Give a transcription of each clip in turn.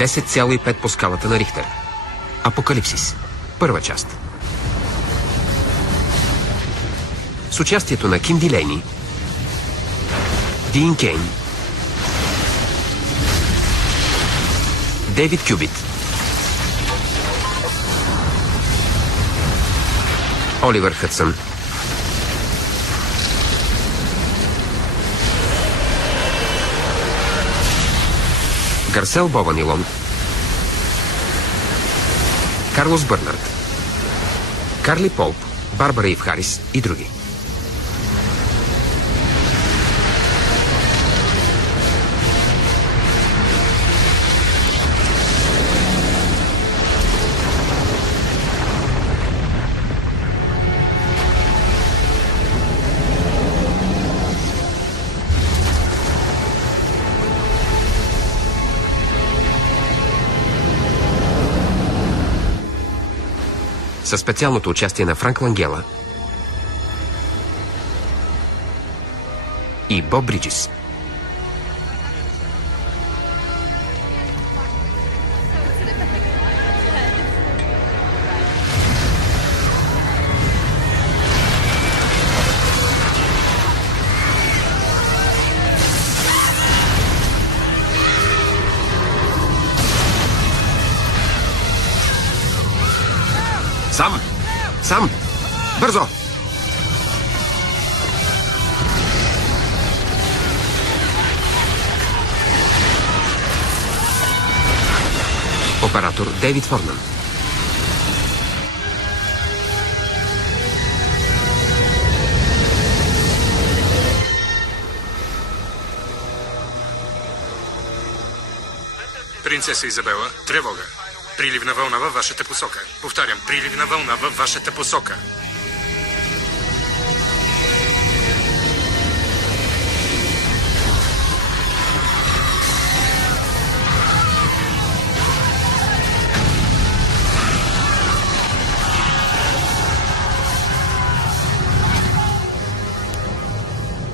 10,5 по скалата на Рихтер. Апокалипсис. Първа част. С участието на Ким Дилейни, Дин Кейн, Дейвид Кюбит, Оливър Хъдсън, Гарсел Бованилон, Карлос Бърнард, Карли Полп, Барбара Ив Харис и други. Със специалното участие на Франк Лангела и Боб Бриджис. Сам! Бързо! Оператор Дейвид Форнан. Принцеса Изабела, тревога. Приливна вълна във вашата посока. Повтарям, приливна вълна във вашата посока.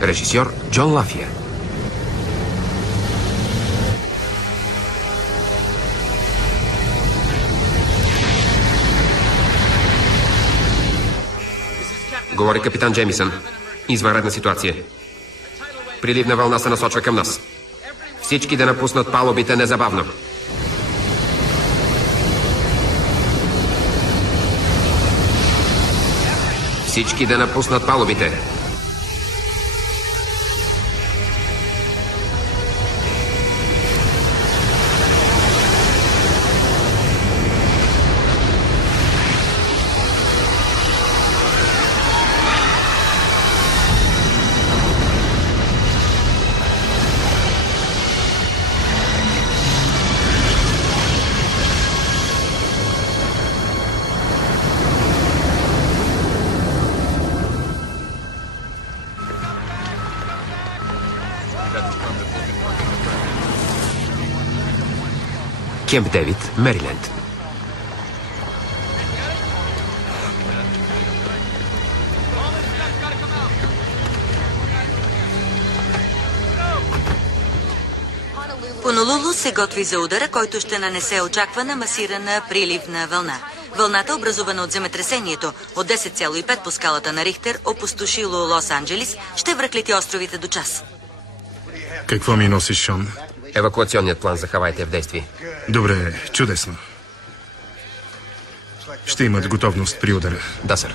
Режисьор Джон Лафия. Говори капитан Джеймисън. Извънредна ситуация. Приливна вълна се насочва към нас. Всички да напуснат палубите незабавно. Всички да напуснат палубите. Кемп Дейвид, Мериленд. Хонолулу се готви за удара, който ще нанесе очаквана масирана приливна вълна. Вълната, образувана от земетресението от 10,5 по скалата на Рихтер, опустошило Лос-Анджелис, ще връхлети островите до час. Какво ми носиш, Шон? Евакуационният план за Хавайте е в действие. Добре, чудесно. Ще имат готовност при удара. Да, сър.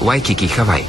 Уайкики, Хавай.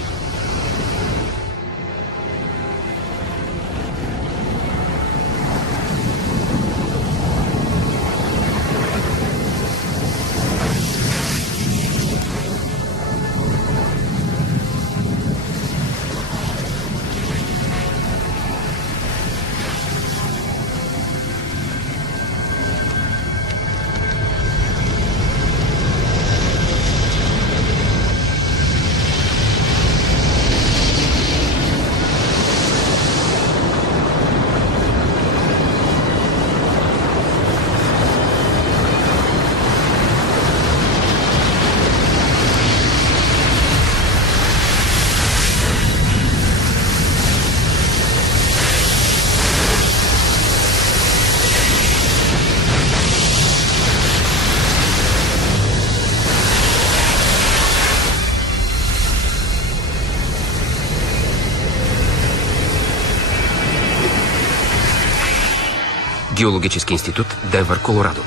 Геологически институт, Денвър, Колорадо.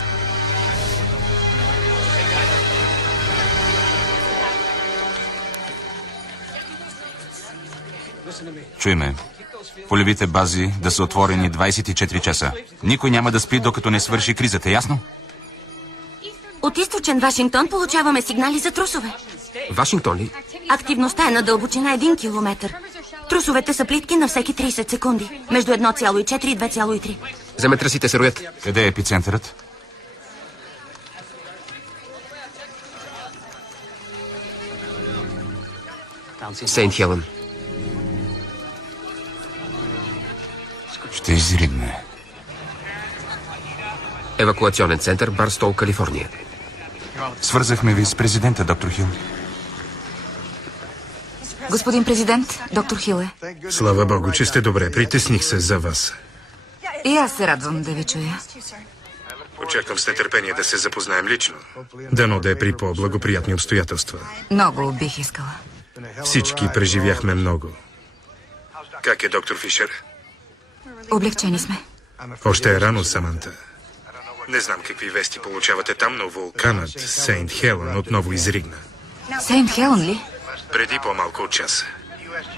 Чуй ме. Полевите бази да са отворени 24 часа. Никой няма да спи, докато не свърши кризата, ясно? От източен Вашингтон получаваме сигнали за трусове. Вашингтон ли? Активността е на дълбочина 1 километър. Трусовете са плитки на всеки 30 секунди. Между 1,4 и 2,3. Земетръсите се роят. Къде е епицентърът? Сейнт Хелън. Ще изригне. Евакуационен център, Барстол, Калифорния. Свързахме ви с президента, доктор Хил. Господин президент, доктор Хил е. Слава Богу, че сте добре. Притесних се за вас. И аз се радвам да ви чуя. Очаквам с нетърпение да се запознаем лично. Дано да е при по-благоприятни обстоятелства. Много бих искала. Всички преживяхме много. Как е, доктор Фишер? Облегчени сме. Още е рано, Саманта. Не знам какви вести получавате там, но вулканът Сейнт Хелън отново изригна. Сейнт Хелън ли? Преди по-малко от час.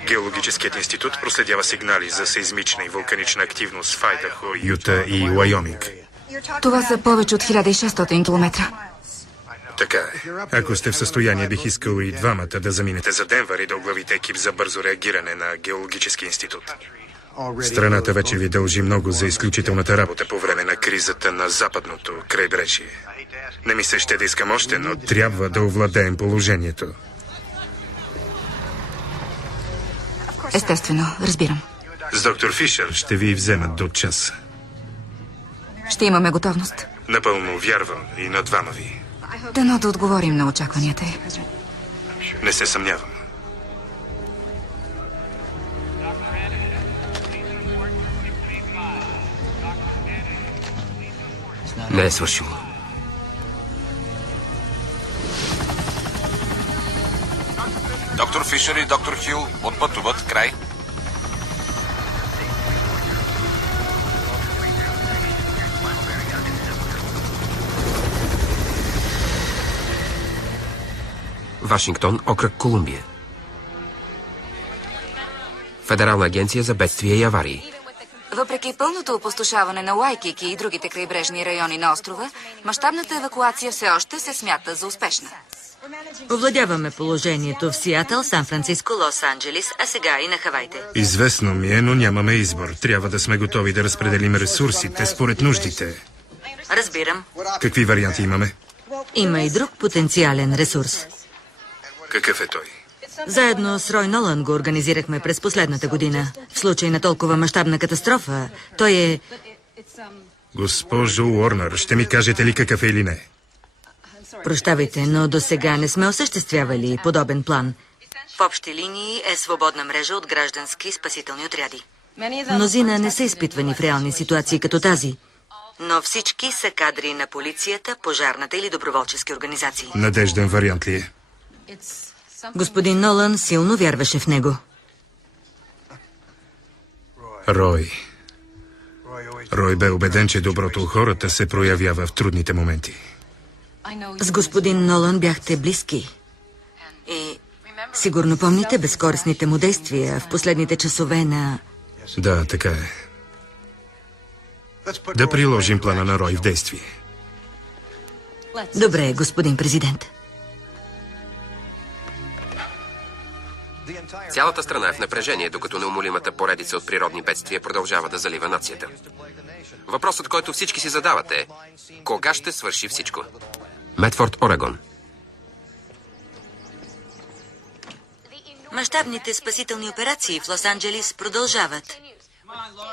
Геологическият институт проследява сигнали за сейзмична и вулканична активност в Айдахо, Юта и Уайоминг. Това са повече от 1600 километра. Така е. Ако сте в състояние, бих искал и двамата да заминете за Денвър и да оглавите екип за бързо реагиране на Геологически институт. Страната вече ви дължи много за изключителната работа по време на кризата на западното крайбрежие. Не ми се ще да искам още, но трябва да овладеем положението. Естествено, разбирам. С доктор Фишер ще ви вземат до час. Ще имаме готовност. Напълно вярвам и на двама ви. Дано да отговорим на очакванията й. Не се съмнявам. Не е свършило. Доктор Фишер и доктор Хил отпътуват край. Вашингтон, окръг Колумбия. Федерална агенция за бедствия и аварии. Въпреки пълното опустошаване на Уайкики и другите крайбрежни райони на острова, мащабната евакуация все още се смята за успешна. Овладяваме положението в Сиатъл, Сан-Франциско, Лос-Анджелис, а сега и на Хавайте. Известно ми е, но нямаме избор. Трябва да сме готови да разпределим ресурсите според нуждите. Разбирам. Какви варианти имаме? Има и друг потенциален ресурс. Какъв е той? Заедно с Рой Нолан го организирахме през последната година. В случай на толкова мащабна катастрофа, той е... Госпожо Уорнер, ще ми кажете ли какъв е или не? Прощавайте, но до сега не сме осъществявали подобен план. В общи линии е свободна мрежа от граждански спасителни отряди. Мнозина не са изпитвани в реални ситуации като тази, но всички са кадри на полицията, пожарната или доброволчески организации. Надежден вариант ли е? Господин Нолан силно вярваше в него. Рой бе убеден, че доброто у хората се проявява в трудните моменти. С господин Нолан бяхте близки. И сигурно помните безкорисните му действия в последните часове на... Да, така е. Да приложим плана на Рой в действие. Добре, господин президент. Цялата страна е в напрежение, докато неумолимата поредица от природни бедствия продължава да залива нацията. Въпросът, който всички си задават е: кога ще свърши всичко? Медфорд, Орегон. Мащабните спасителни операции в Лос-Анджелис продължават.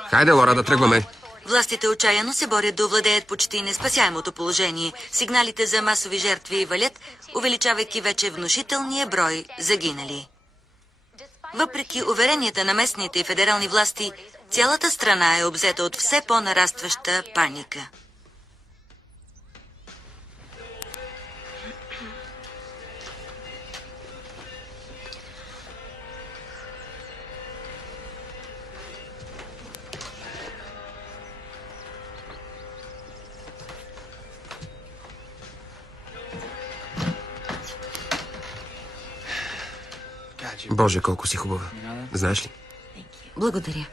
Хайде, Лора, да тръгваме. Властите отчаяно се борят да овладеят почти неспасяемото положение. Сигналите за масови жертви валят, увеличавайки вече внушителния брой загинали. Въпреки уверенията на местните и федерални власти, цялата страна е обзета от все по-нарастваща паника. Боже, колко си хубава. Знаеш ли? Благодаря.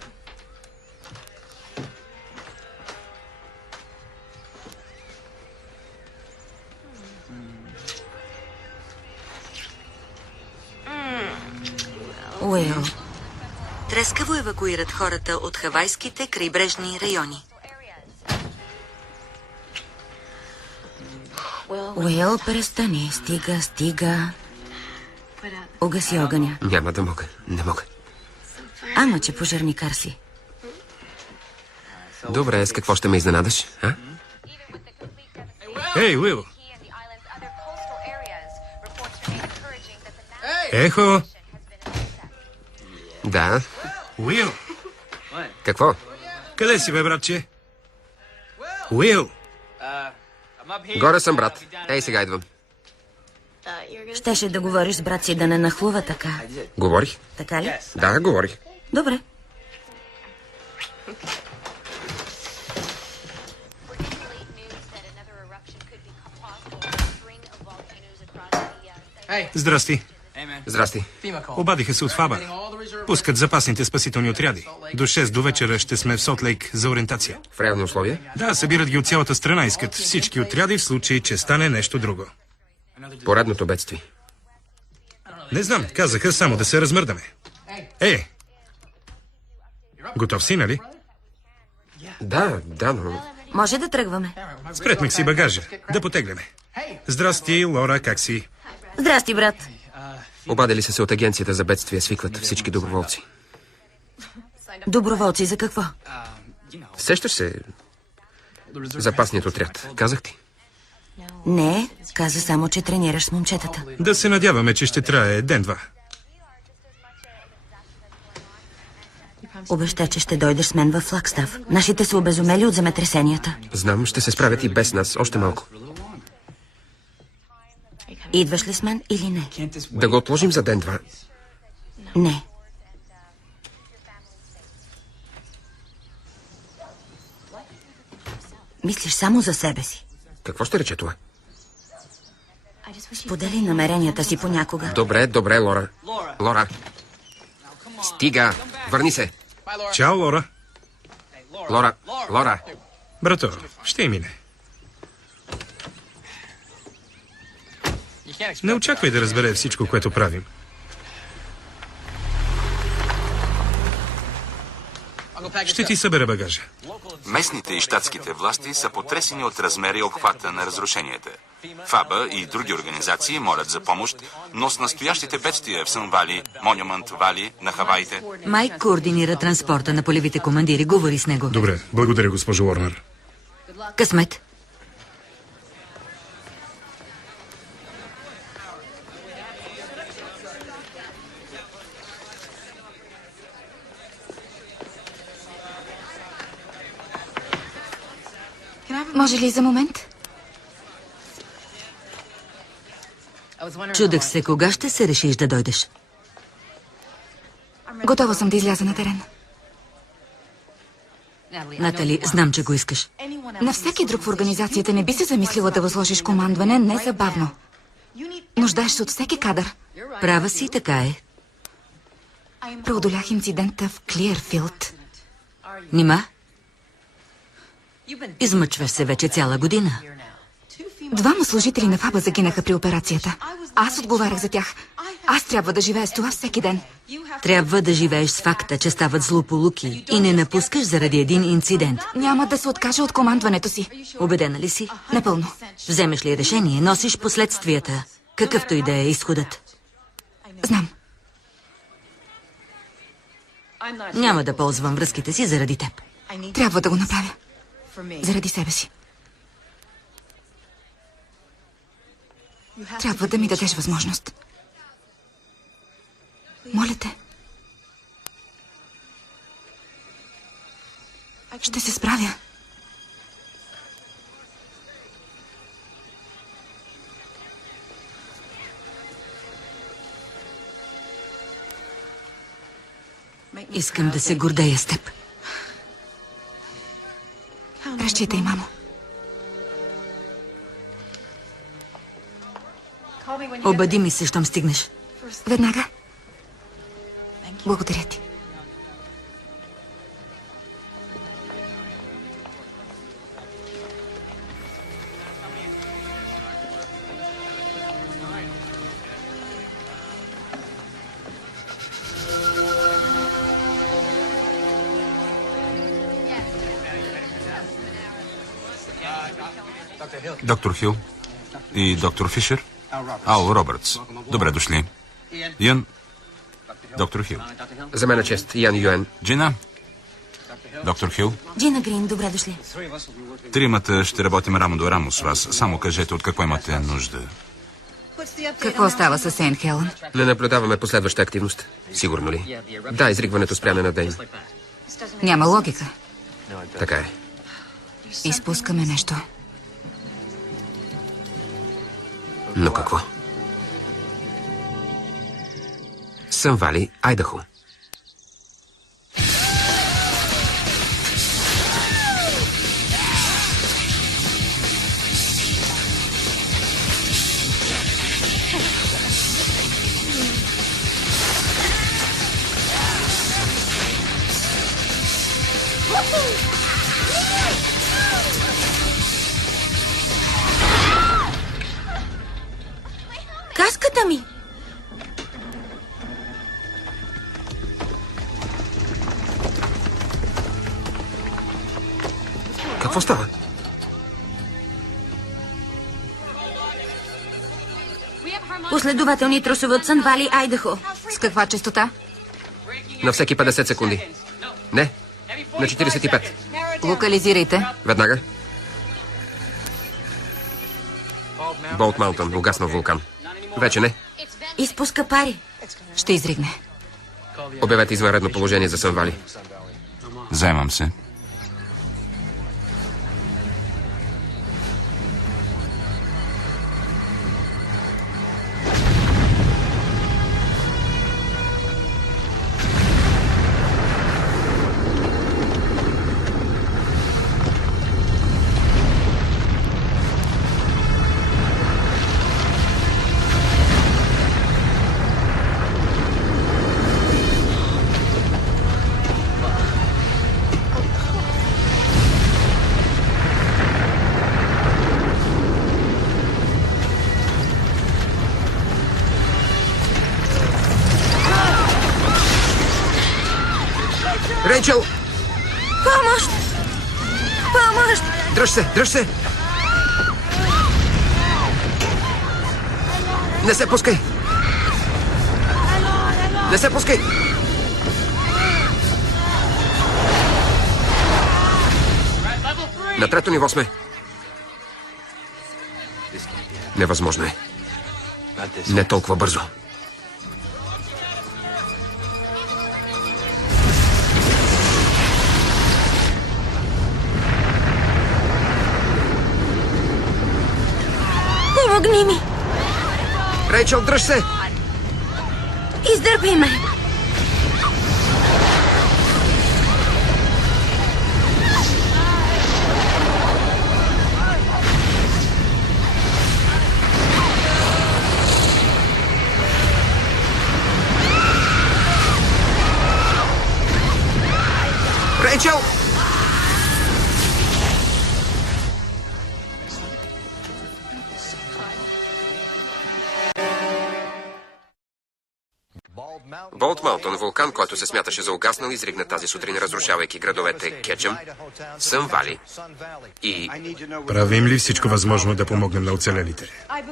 Уейл. Трескаво евакуират хората от хавайските крайбрежни райони. Уейл, престани. Стига. Угаси огъня. Няма да мога. Не мога. Ама, че пожарникар си. Добре, с какво ще ме изненадаш, а? Ей, Уил! Ехо! Да. Уил! Какво? Къде си, бе, братче? Уил! Горе съм, брат. Ей, сега идвам. Щеше да говориш с брат си да не нахлува така. Говорих? Така ли? Да, говорих. Добре. Здрасти. Здрасти. Обадиха се от ФАБА. Пускат запасните спасителни отряди. До 6 до вечера ще сме в Солт-Лейк за ориентация. В реални условия? Да, събират ги от цялата страна. Искат всички отряди в случай, че стане нещо друго. Поредното бедствие. Не знам, казаха само да се размърдаме. Готов си, нали? Да, но... Може да тръгваме. Спретнах си багажа. Да потегляме. Здрасти, Лора, как си? Здрасти, брат. Обадили са се от агенцията за бедствия, свикват всички доброволци. Доброволци за какво? Сещаш се запасният отряд, казах ти. Не, каза само, че тренираш с момчетата. Да се надяваме, че ще трае ден-два. Обеща, че ще дойдеш с мен във Флагстав. Нашите са обезумели от земетресенията. Знам, ще се справят и без нас, още малко. Идваш ли с мен или не? Да го отложим за ден-два. Не. Мислиш само за себе си. Какво ще рече това? Сподели намеренията си понякога. Добре, Лора. Лора. Стига. Върни се. Чао, Лора. Лора. Брато, ще и мине. Не очаквай да разбере всичко, което правим. Ще ти събера багажа. Местните и щатските власти са потресени от размера и обхвата на разрушенията. ФАБА и други организации молят за помощ, но с настоящите бедствия в Сън Вали, Монюмент Вали, на Хаваите... Майк координира транспорта на полевите командири. Говори с него. Добре, благодаря, госпожо Уорнер. Късмет. Може ли за момент? Чудех се, кога ще се решиш да дойдеш. Готова съм да изляза на терен. Натали, знам, че го искаш. На всеки друг в организацията не би се замислила да възложиш командване незабавно. Нуждаеш се от всеки кадър. Права си, така е. Преодолях инцидента в Клиърфилд. Нима? Измъчваш се вече цяла година. 2 служители на ФАБА загинаха при операцията. Аз отговарях за тях. Аз трябва да живея с това всеки ден. Трябва да живееш с факта, че стават злополуки и не напускаш заради един инцидент. Няма да се откажа от командването си. Убедена ли си? Напълно. Вземеш ли решение, носиш последствията, какъвто и да е изходът. Знам. Няма да ползвам връзките си заради теб. Трябва да го направя. Заради себе си. Трябва да ми дадеш възможност. Моля те. Ще се справя. Искам да се гордея с теб. Разчитай, мамо. Обади ми се, щом стигнеш. Веднага. Благодаря ти. Доктор Хил и доктор Фишер. Ал Робъртс. Добре дошли. Ян. Доктор Хил. За мен е чест. Ян Юен. Джина. Доктор Хил. Джина Грин, добре дошли. Тримата ще работим рамо до рамо с вас. Само кажете от какво имате нужда. Какво става с Сейнт Хелън? Не наблюдаваме последваща активност. Сигурно ли? Да, изригването спряне на ден. Няма логика. Така е. Изпускаме нещо. Но какво? Сън Вали, Айдахо. Каската ми! Какво става? Последователни трусове от Сън Вали, Айдахо. С каква честота? На всеки 50 секунди. Не, на 45. Локализирайте. Веднага. Болт Маунтън, угаснал вулкан. Вече не. Изпуска пари. Ще изригне. Обявете извънредно положение за Сън Вали. Заемам се. Рейчел! Помощ! Помощ! Дръж се, дръж се! Не се пускай! Не се пускай! На трето ниво сме. Невъзможно е. Не толкова бързо. Помогни ми! Рейчел, дръж се! Издърпи ме! Рейчел! Болт Маунтън, вулкан, който се смяташе за угаснал, изригна тази сутрин, разрушавайки градовете Кетчъм, Сън Вали и... Правим ли всичко възможно да помогнем на оцелелите?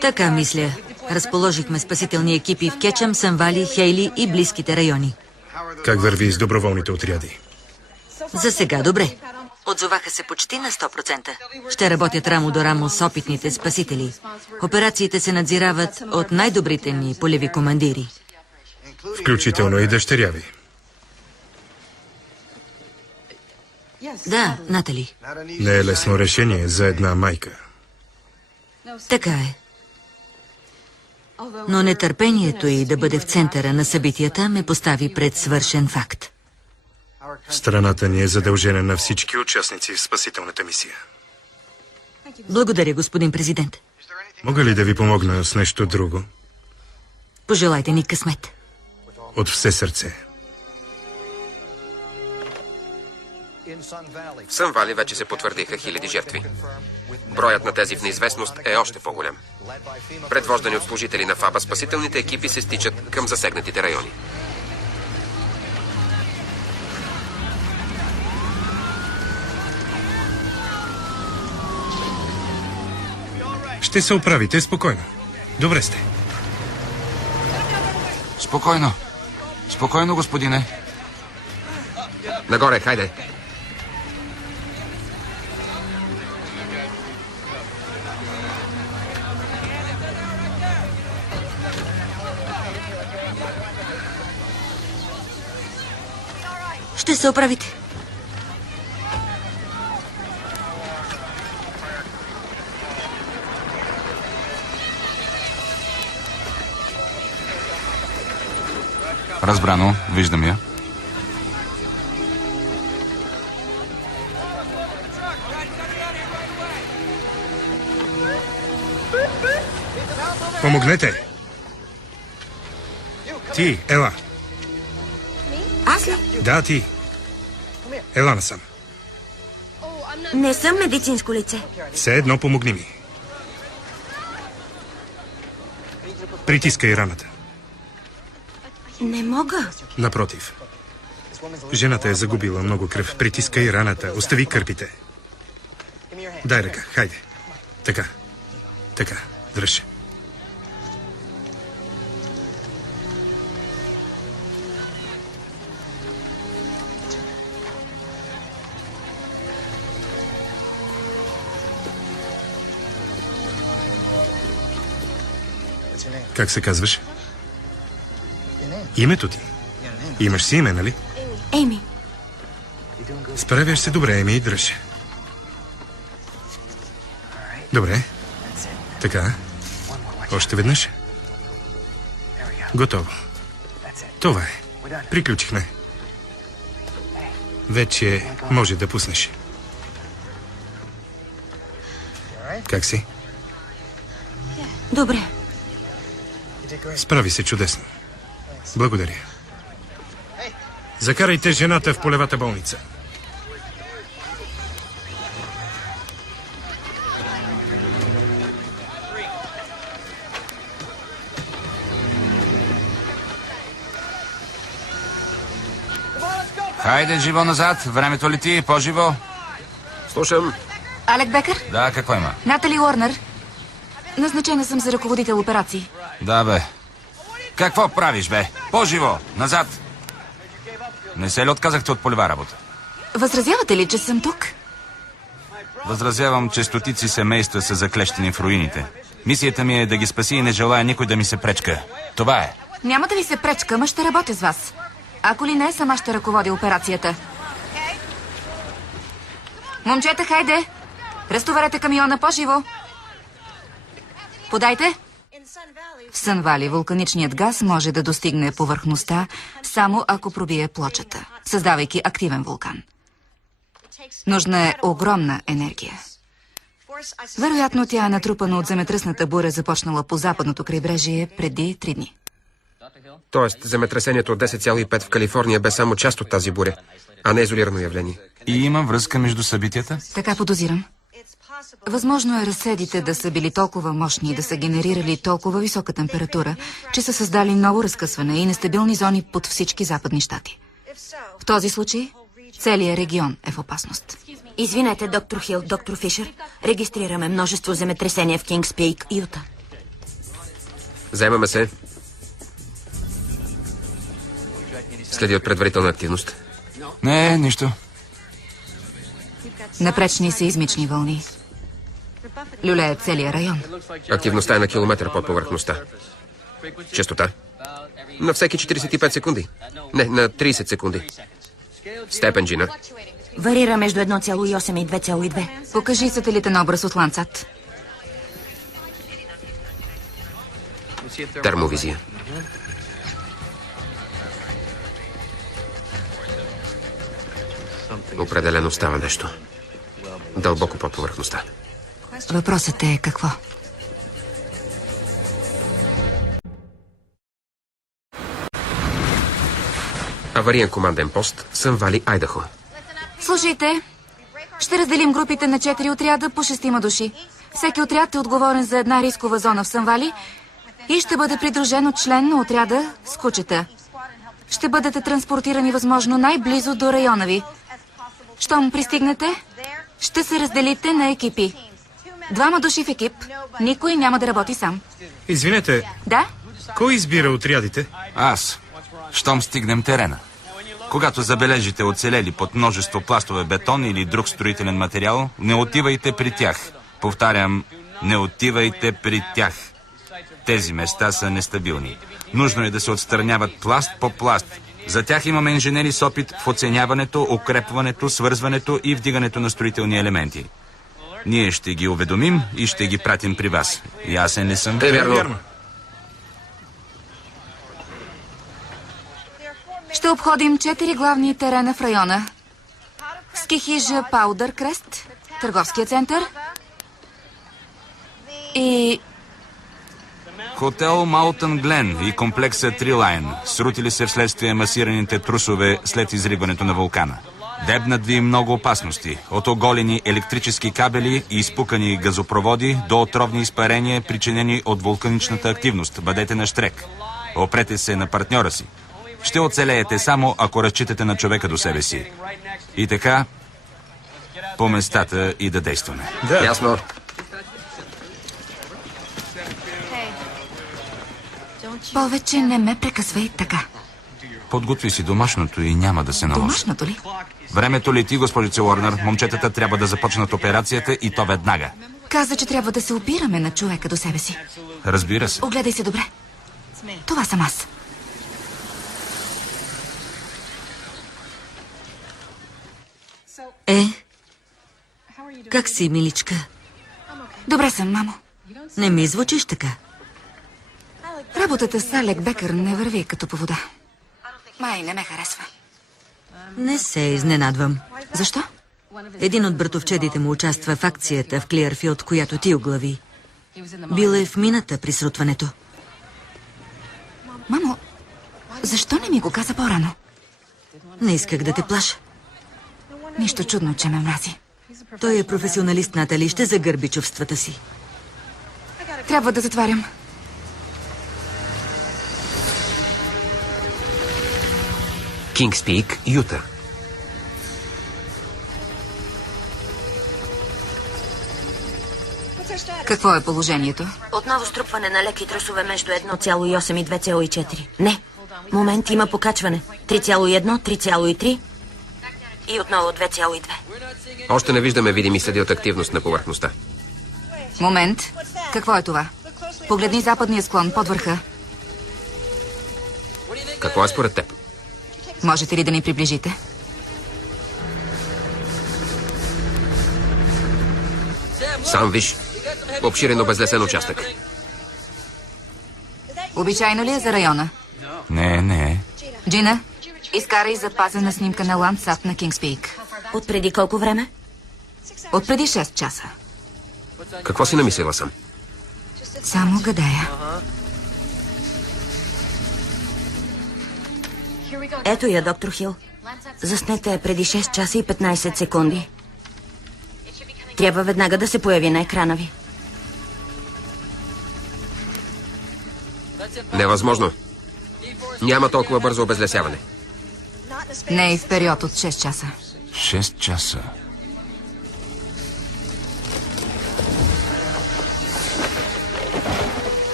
Така мисля. Разположихме спасителни екипи в Кетчъм, Сън Вали, Хейли и близките райони. Как върви с доброволните отряди? За сега добре. Отзоваха се почти на 100%. Ще работят рамо до рамо с опитните спасители. Операциите се надзирават от най-добрите ни полеви командири. Включително и дъщеря ви. Да, Натали. Не е лесно решение за една майка. Така е. Но нетърпението й да бъде в центъра на събитията ме постави пред свършен факт. Страната ни е задължена на всички участници в спасителната мисия. Благодаря, господин президент. Мога ли да ви помогна с нещо друго? Пожелайте ни късмет. От все сърце. В Сън Вали вече се потвърдиха хиляди жертви. Броят на тези в неизвестност е още по-голям. Предвождани от служители на ФАБА, спасителните екипи се стичат към засегнатите райони. Ще се оправите спокойно. Добре сте. Спокойно. Спокойно, господине. Нагоре, хайде! Ще се оправите. Разбрано. Виждам я. Помогнете! Ти, ела. Аз ли? Да, ти. Ела насам. Не съм медицинско лице. Все едно помогни ми. Притискай раната. Не мога. Напротив. Жената е загубила много кръв. Притискай раната. Остави кърпите. Дай ръка. Хайде. Така. Така. Дръж. Как се казваш? Името ти? Имаш си име, нали? Еми. Справяш се добре, Еми, дръж. Добре. Така. Още веднъж. Готово. Това е. Приключихме. Вече може да пуснеш. Как си? Добре. Справи се чудесно. Благодаря. Закарайте жената в полевата болница. Хайде, живо назад. Времето лети. По-живо. Слушам. Алек Бекър? Да, какво има? Натали Уорнер. Назначена съм за ръководител операции. Да, бе. Какво правиш, бе? По-живо. Назад. Не се ли отказахте от полева работа? Възразявате ли, че съм тук? Възразявам, че стотици семейства са заклещени в руините. Мисията ми е да ги спаси и не желая никой да ми се пречка. Това е. Няма да ви се пречка, ма ще работя с вас. Ако ли не, сама ще ръководя операцията. Момчета, хайде! Разтоварете камиона по-живо. Подайте. В Сън Вали вулканичният газ може да достигне повърхността, само ако пробие плочата, създавайки активен вулкан. Нужна е огромна енергия. Вероятно тя е натрупана от земетръсната буря, започнала по западното крайбрежие преди 3 дни. Тоест, земетресението от 10,5 в Калифорния бе само част от тази буря, а не изолирано явление. И има връзка между събитията? Така подозирам. Възможно е разседите да са били толкова мощни и да са генерирали толкова висока температура, че са създали ново разкъсване и нестабилни зони под всички западни щати. В този случай целият регион е в опасност. Извинете, доктор Хил, доктор Фишер. Регистрираме множество земетресения в Кингс Пийк, Юта. Заемаме се. Следи от предварителна активност. Не, нищо. Напречни сеизмични вълни. Люлеят целият район. Активността е на километър под повърхността. Честота? На всеки 45 секунди. Не, на 30 секунди. Степен Джина? Варира между 1,8 и 2,2. Покажи сателитен образ от Лансат. Термовизия. Определено става нещо. Дълбоко под повърхността. Въпросът е какво? Авариен команден пост, Сън Вали, Айдахо. Слушайте, ще разделим групите на 4 отряда по 6 души. Всеки отряд е отговорен за една рискова зона в Сънвали и ще бъде придружен от член на отряда с кучета. Ще бъдете транспортирани възможно най-близо до района ви. Щом пристигнете, ще се разделите на екипи. 2 души в екип. Никой няма да работи сам. Извинете, Да? кой избира отрядите? Аз. Щом стигнем терена. Когато забележите оцелели под множество пластове бетон или друг строителен материал, не отивайте при тях. Повтарям, не отивайте при тях. Тези места са нестабилни. Нужно е да се отстраняват пласт по пласт. За тях имаме инженери с опит в оценяването, укрепването, свързването и вдигането на строителни елементи. Ние ще ги уведомим и ще ги пратим при вас. Ясен ли съм? Вярно. Ще обходим 4 главни терена в района. Ски хижа Паудър Крест, търговския център и... Хотел Маутън Глен и комплекса Трилайн срутили се вследствие масираните трусове след изригването на вулкана. Дебнат ви много опасности. От оголени електрически кабели и изпукани газопроводи до отровни изпарения, причинени от вулканичната активност. Бъдете на щрек. Опрете се на партньора си. Ще оцелеете само ако разчитате на човека до себе си. И така, по местата и да действаме. Да. Ясно. Повече не ме прекъсвай така. Подготви си домашното и няма да се наложи. Домашното ли? Времето лети, госпожице Уорнер. Момчетата трябва да започнат операцията и то веднага. Каза, че трябва да се опираме на човека до себе си. Разбира се. Огледай се добре. Това съм аз. Как си, миличка? Добре съм, мамо. Не ми звучиш така. Работата с Алек Бекър не върви като по вода. Май не ме харесва. Не се изненадвам. Защо? Един от братовчедите му участва в акцията в Клиърфилд, която ти оглави. Бил е в мината при срутването. Мамо, защо не ми го каза по-рано? Не исках да те плаша. Нищо чудно, че ме мрази. Той е професионалист, Натали, ще загърби чувствата си. Трябва да затварям. Кингс Пик, Юта. Какво е положението? Отново струпване на леки трусове между 1,8 и 2,4. Не. Момент, има покачване. 3,1, 3,3 и отново 2,2. Още не виждаме видими следи от активност на повърхността. Момент. Какво е това? Погледни западния склон под върха. Какво е според теб? Можете ли да ни приближите? Сам виж. Обширен обезлесен участък. Обичайно ли е за района? Не. Джина, изкарай запазена снимка на Ландсат на Кингс Пик. От преди колко време? От преди 6 часа. Какво си намислила съм? Само гадая. Ето я, доктор Хил. Заснете я преди 6 часа и 15 секунди. Трябва веднага да се появи на екрана ви. Невъзможно. Няма толкова бързо обезлесяване. Не и в период от 6 часа. 6 часа.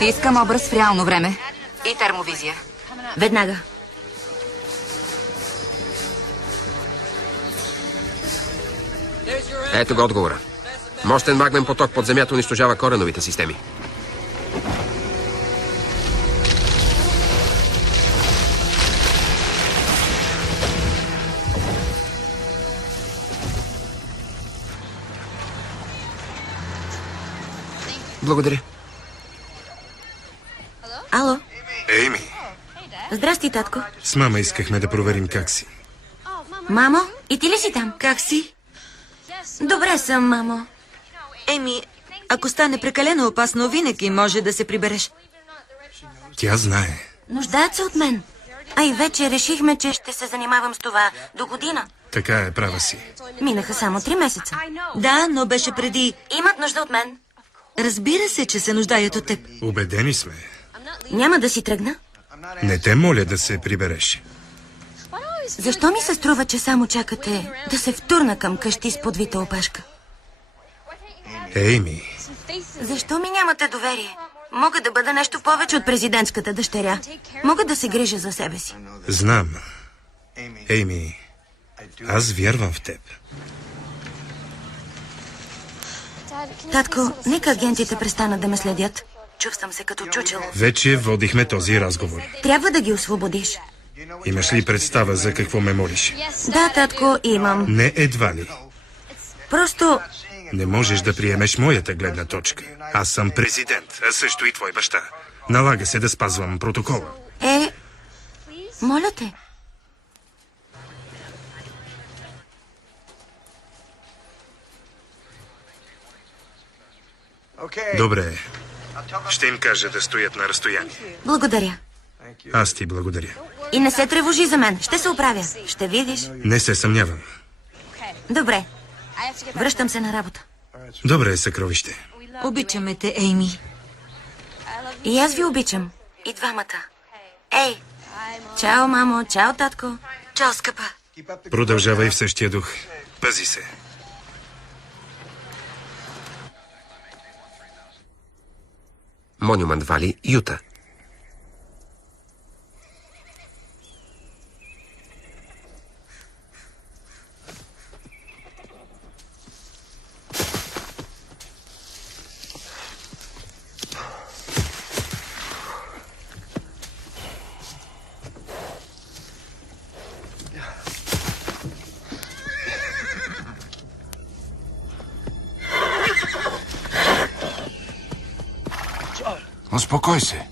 Искам образ в реално време. И термовизия. Веднага. Ето го отговора. Мощен магмен поток под земята унищожава кореновите системи. Благодаря. Ало. Ейми, Здрасти, татко. с мама искахме да проверим как си. Мамо, и ти ли си там? Как си? Добре съм, мамо. Еми, ако стане прекалено опасно, винаги може да се прибереш. Тя знае. Нуждаят се от мен. А и вече решихме, че ще се занимавам с това до година. Така е, права си. Минаха само 3 месеца. Да, но беше преди. Имат нужда от мен. Разбира се, че се нуждаят от теб. Убедени сме. Няма да си тръгна. Не те моля да се прибереш. Защо ми се струва, че само чакате да се втурна към къщи с подвита опашка? Ейми, Защо ми нямате доверие? Мога да бъда нещо повече от президентската дъщеря. Мога да се грижа за себе си. знам. Ейми, аз вярвам в теб. Татко, нека агентите престанат да ме следят. Чувствам се като чучело. Вече водихме този разговор. Трябва да ги освободиш. Имаш ли представа за какво ме молиш? Да, татко, имам. Не едва ли. Просто Не можеш да приемеш моята гледна точка. Аз съм президент, а също и твой баща. Налага се да спазвам протокола. моля те. Добре. Ще им кажа да стоят на разстояние. Благодаря. Аз ти благодаря. И не се тревожи за мен. Ще се оправя. Ще видиш. Не се съмнявам. Добре. Връщам се на работа. Добре, съкровище. Обичаме те, Ейми. И аз ви обичам. И двамата. Ей! Чао, мамо. Чао, татко. Чао, скъпа. Продължавай в същия дух. Пази се. Монюмент Вали, Юта. Успокой се.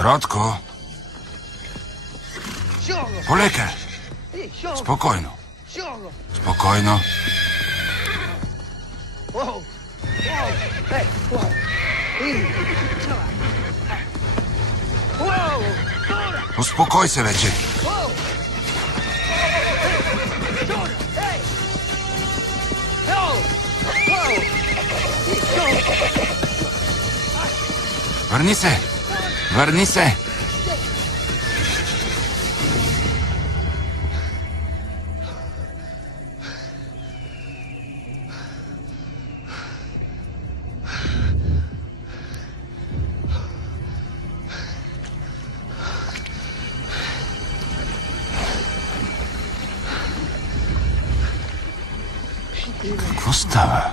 Кротко. Полека. Спокойно. Спокойно. Успокой се вече. Върни се! Върни се! Какво става?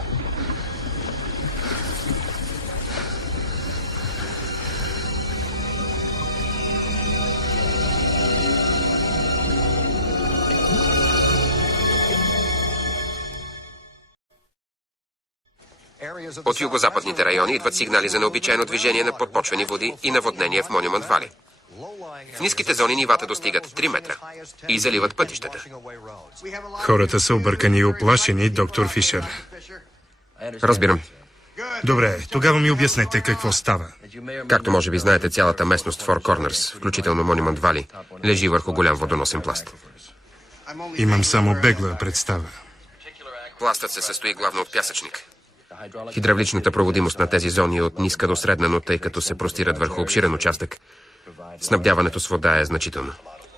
От югозападните райони идват сигнали за необичайно движение на подпочвени води и наводнение в Монюмент Вали. В ниските зони нивата достигат 3 метра и заливат пътищата. Хората са объркани и оплашени, доктор Фишер. Разбирам. Добре, тогава ми обяснете какво става. Както може би знаете, цялата местност Фор Корнърс, включително Монюмент Вали, лежи върху голям водоносен пласт. Имам само бегла представа. Пластът се състои главно от пясъчник. Хидравличната проводимост на тези зони е от ниска до средна, но тъй като се простират върху обширен участък, снабдяването с вода е значително.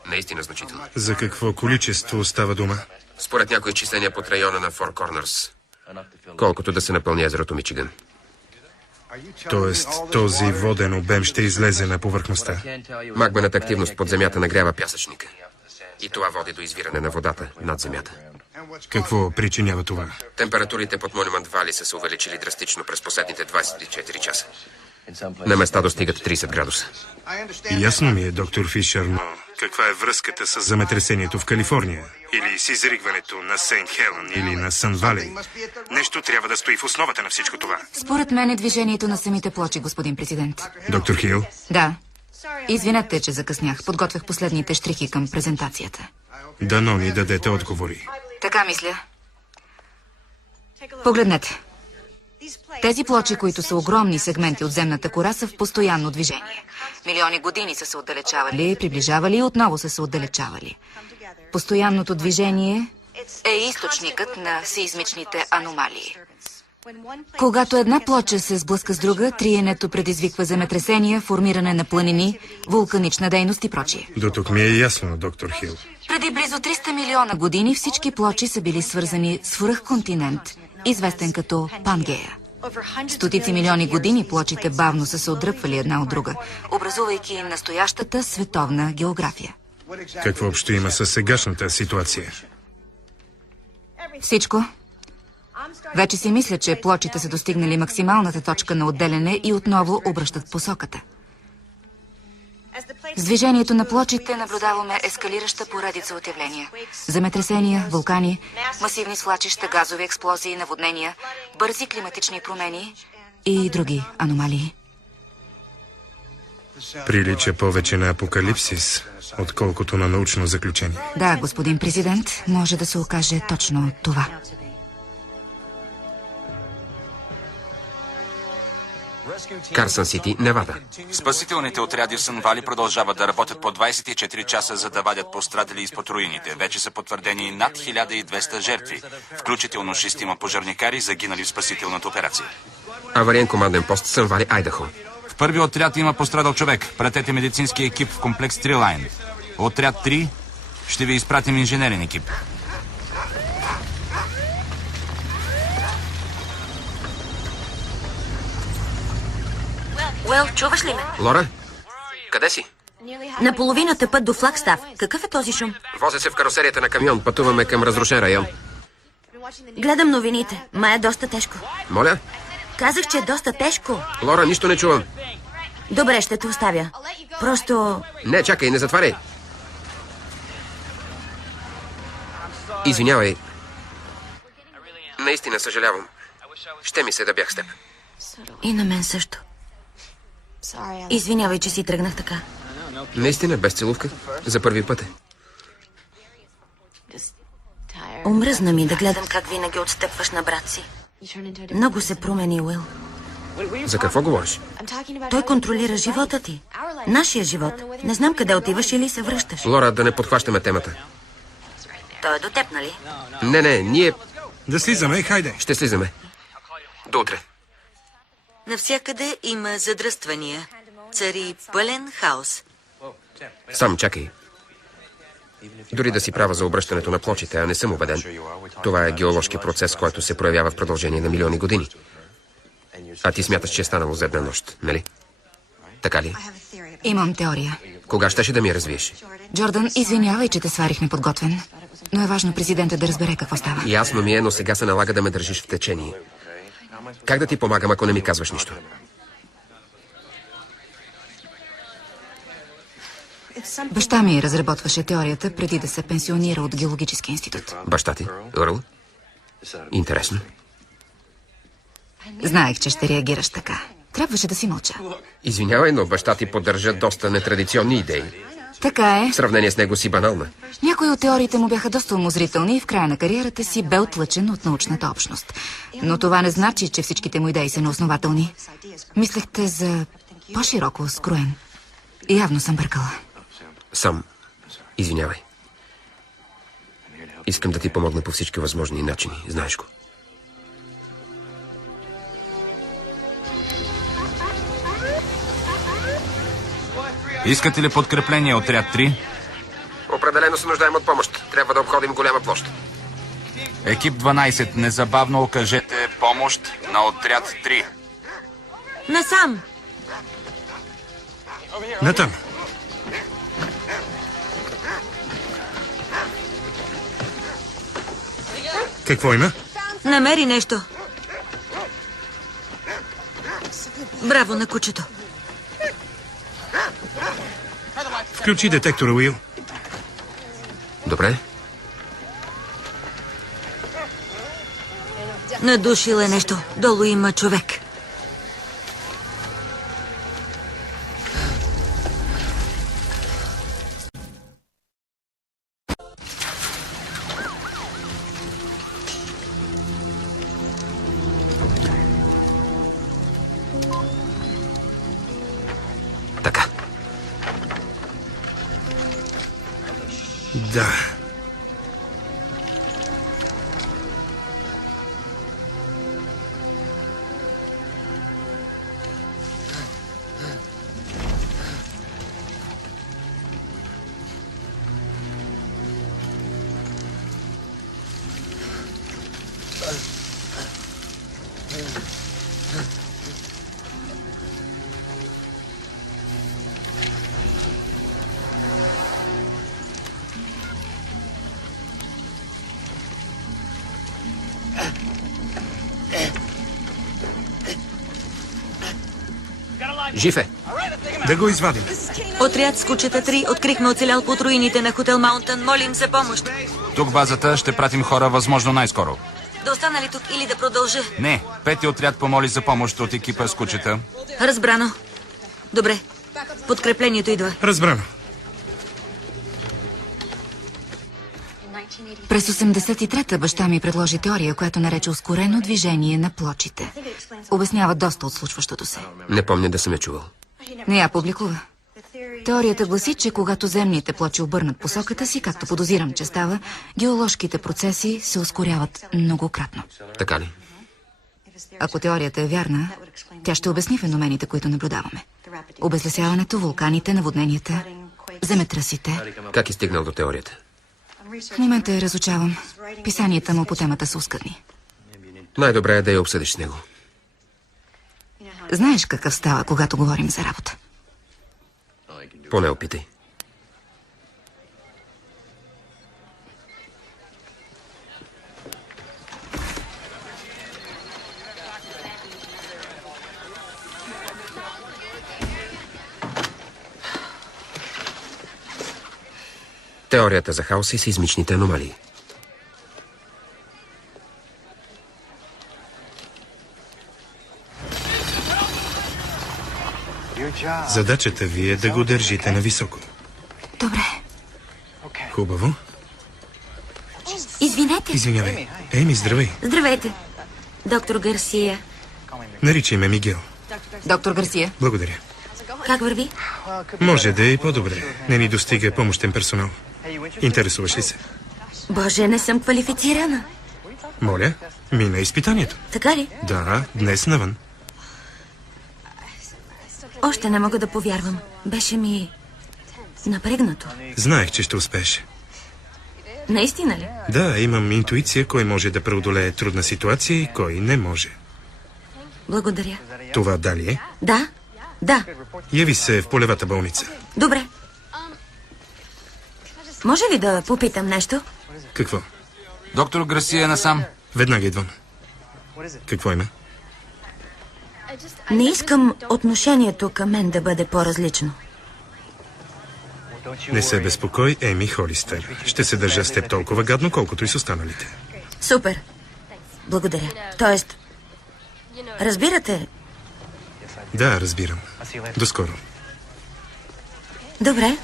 Наистина значително. За какво количество става дума? Според някои изчисления под района на Фор Корнърс, колкото да се напълни езерото Мичиган. Тоест, този воден обем ще излезе на повърхността. Магмената активност под земята нагрява пясъчника. И това води до извиране на водата над земята. Какво причинява това? Температурите под Монюмент Вали са се увеличили драстично през последните 24 часа. На места достигат 30 градуса. Ясно ми е, доктор Фишер, но каква е връзката с земетресението в Калифорния? Или с изригването на Сейнт Хелън или на Сън Вали? Нещо трябва да стои в основата на всичко това. Според мен е движението на самите плочи, господин президент. Доктор Хил? Да. Извинете, че закъснях. Подготвях последните щрихи към презентацията. Дано ни дадете отговори. Така Така мисля. Погледнете. Тези плочи, които са огромни сегменти от земната кора, са в постоянно движение. Милиони години са се отдалечавали, приближавали и отново са се отдалечавали. Постоянното движение е източникът на сеизмичните аномалии. Когато една плоча се сблъска с друга, триенето предизвиква земетресения, формиране на планини, вулканична дейност и прочие. До тук ми е ясно, доктор Хил. Преди близо 300 милиона години всички плочи са били свързани с свръхконтинент, известен като Пангея. Стотици милиони години плочите бавно са се отдръпвали една от друга, образувайки настоящата световна география. Какво общо има с сегашната ситуация? Всичко. Вече си мисля, че плочите са достигнали максималната точка на отделяне и отново обръщат посоката. С движението на плочите наблюдаваме ескалираща поредица от явления. Земетресения, вулкани, масивни свлачища, газови експлозии, наводнения, бързи климатични промени и други аномалии. Прилича повече на апокалипсис, отколкото на научно заключение. Да, господин президент, може да се окаже точно това. Карсън Сити, Невада. Спасителните отряди в Сън Вали продължават да работят по 24 часа, за да вадят пострадали изпод руините. Вече са потвърдени над 1200 жертви, включително 6 пожарникари, загинали в спасителната операция. Авариен команден пост Сън Вали, Айдахо. В първи отряд има пострадал човек. Пратете медицински екип в комплекс Трилайн. Отряд 3 ще ви изпратим инженерен екип. Уел, чуваш ли ме? Лора? Къде си? На половината път до Флагстав. Какъв е този шум? Возя се в карусерията на камион. Пътуваме към разрушен район. Гледам новините. Ма е доста тежко. Моля? Казах, че е доста тежко. Лора, нищо не чувам. Добре, ще те оставя. Просто... Не, чакай, не затваряй. Извинявай. Наистина съжалявам. Ще ми се да бях с теб. И на мен също. Извинявай, че си тръгнах така. Наистина, без целувка. За първи път е. Омръзна ми да гледам как винаги отстъпваш на брат си. Много се промени, Уил. За какво говориш? Той контролира живота ти. Нашия живот. Не знам къде отиваш или се връщаш. Лора, да не подхващаме темата. Той е до теб, нали? Не, ние Да слизаме, хайде. ще слизаме. До утре. Навсякъде има задръствания. Цари пълен хаос. Сам чакай. Дори да си права за обръщането на плочите, а не съм убеден. Това е геоложки процес, който се проявява в продължение на милиони години. А ти смяташ, че е станало за една нощ, нали? Така ли? Имам теория. Кога щеше да ми я развиеш? Джордан, извинявай, че те сварих неподготвен. Но е важно президентът да разбере какво става. Ясно ми е, но сега се налага да ме държиш в течение. Как да ти помагам, ако не ми казваш нищо? Баща ми разработваше теорията преди да се пенсионира от Геологически институт. Баща ти?Ърл? Интересно. Знаех, че ще реагираш така. Трябваше да си мълча. Извинявай, но баща ти поддържа доста нетрадиционни идеи. Така е. В сравнение с него си банална. Някои от теориите му бяха доста умозрителни и в края на кариерата си бе отлъчен от научната общност. Но това не значи, че всичките му идеи са неоснователни. Мислехте за по-широко скроен. Явно съм бъркала. Сам. Извинявай. Искам да ти помогна по всички възможни начини. Знаеш го. Искате ли подкрепление, отряд 3? Определено се нуждаем от помощ. Трябва да обходим голяма площ. Екип 12, незабавно окажете помощ на отряд 3. Насам! Натам. Какво има? Намери нещо. Браво на кучето. Включи детектора, Уил. Добре. Надушил е нещо. Долу има човек. Да. Жив е. Да го извадим. Отряд с кучета 3 открихме оцелял под руините на Хотел Маунтън. Молим за помощ. Тук базата ще пратим хора възможно най-скоро. Да остана ли тук или да продължа? Не, пети отряд помоли за помощ от екипа с кучета. Разбрано. Добре. Подкреплението идва. Разбрано. През 83-та баща ми предложи теория, която нарече ускорено движение на плочите. Обяснява доста от случващото се. Не помня да съм я чувал. Не я публикува. Теорията гласи, че когато земните плочи обърнат посоката си, както подозирам, че става, геоложките процеси се ускоряват многократно. Така ли? Ако теорията е вярна, тя ще обясни феномените, които наблюдаваме. Обезлесяването, вулканите, наводненията, земетръсите. Как е стигнал до теорията? В момента я разучавам. Писанията му по темата са оскъдни. Най-добре е да я обсъдиш с него. Знаеш какъв става, когато говорим за работа? Поне опитай. Теорията за хаоса и сеизмичните аномалии. Задачата ви е да го държите на високо. Добре. Хубаво. Извинете. Извинявай. Еми, здравей. Здравейте. Доктор Гарсия. Наричай ме Мигел. Доктор Гарсия. Благодаря. Как върви? Може да е и по-добре. Не ни достига помощен персонал. Интересуваш ли се? Боже, не съм квалифицирана. Моля, мина изпитанието. Така ли? Да, днес навън. Още не мога да повярвам. Беше ми напрегнато. Знаех, че ще успееш. Наистина ли? Да, имам интуиция кой може да преодолее трудна ситуация и кой не може. Благодаря. Това дали е? Да, да. Яви се в полевата болница. Добре. Може ли да попитам нещо? Какво? Доктор Гарсия е насам. Веднага идвам. Какво има? Не искам отношението към мен да бъде по-различно. Не се безпокой, Еми Холистър. Ще се държа с теб толкова гадно, колкото и с останалите. Супер. Благодаря. Тоест, разбирате? Да, разбирам. До скоро. Добре.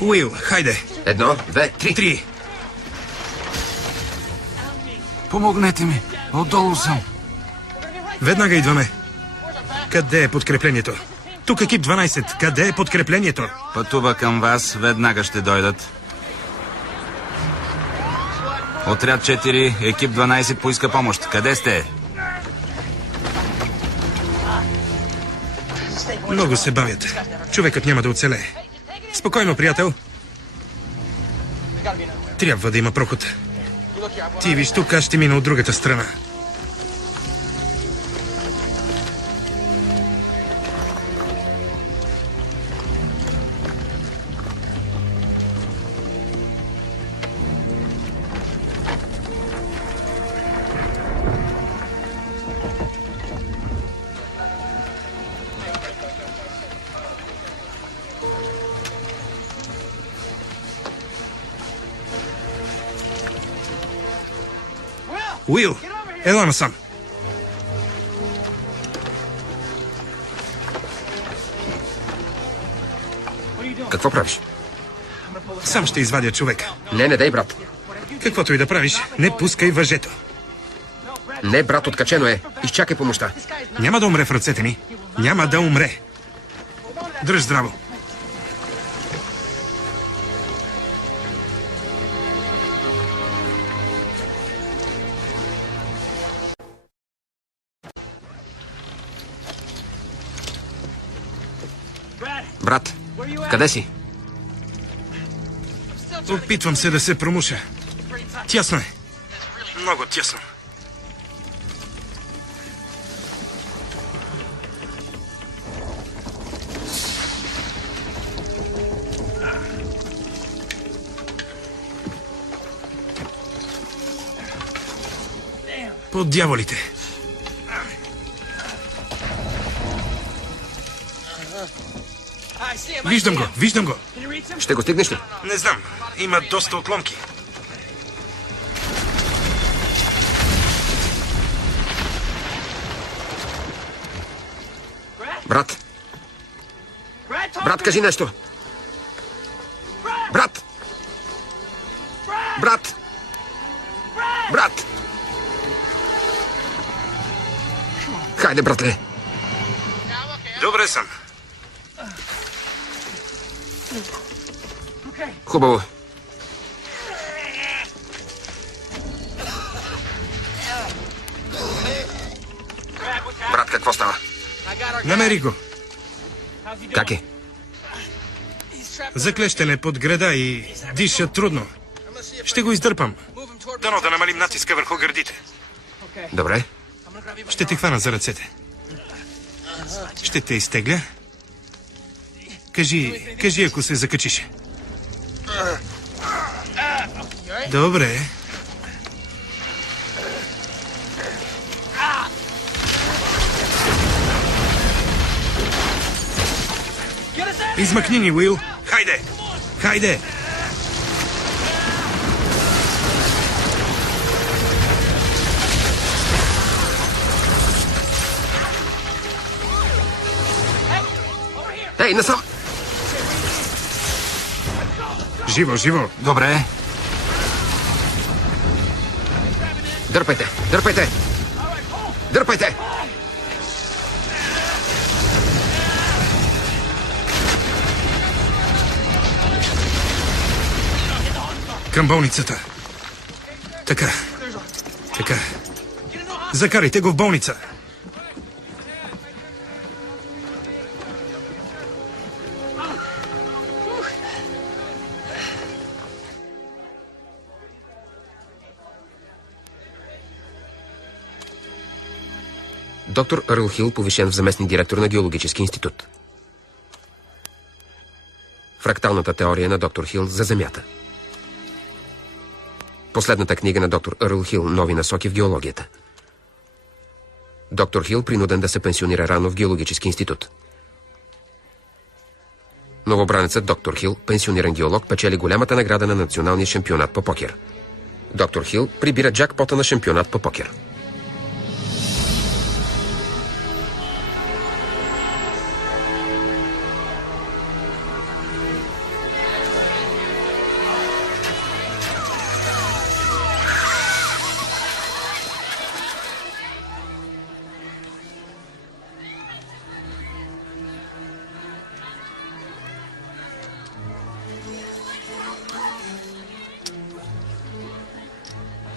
Уил, хайде. 1, 2, 3. 3. Помогнете ми. Отдолу съм. Веднага идваме. Къде е подкреплението? Тук екип 12. Къде е подкреплението? Пътува към вас. Веднага ще дойдат. Отряд 4, екип 12 поиска помощ. Къде сте? Много се бавят. Човекът няма да оцелее. Спокойно, приятел. Трябва да има проход. Ти виж тук, аз ще мина от другата страна. Уил, ела насам. Какво правиш? Сам ще извадя човека. Не дай, брат. Каквото и да правиш, не пускай въжето. Не, брат, откачено е. Изчакай помощта. Няма да умре в ръцете ни. Няма да умре. Дръж здраво. Брат, къде си? Опитвам се да се промуша. Тясно е. Много тясно. По дяволите. Виждам го. Ще го стигнеш ли? Не знам. Има доста отломки. Брат! Брат, кажи нещо! Брат! Брат! Брат! Хайде, братле! Добре съм. Хубаво. Брат, какво става? Намери го. Как е? Заклещен е под града и диша трудно. Ще го издърпам. Дано да намалим натиска върху гърдите. Добре. Ще те хвана за ръцете. Ще те изтегля. Кажи, ако се закачиш. Добре. Измъкни ни, Уил. Хайде! Ей, насам! Живо! Добре. Дърпайте! Към болницата. Така. Закарайте го в болница. ДокторЪрл Хил повишен в заместник директор на Геологически институт. Фракталната теория на доктор Хил за Земята. Последната книга на докторЪрл Хил «Нови насоки в геологията». Доктор Хил принуден да се пенсионира рано в Геологически институт. Новобранецът доктор Хил, пенсиониран геолог, печели голямата награда на националния шампионат по покер. Доктор Хил прибира джакпота на шампионат по покер.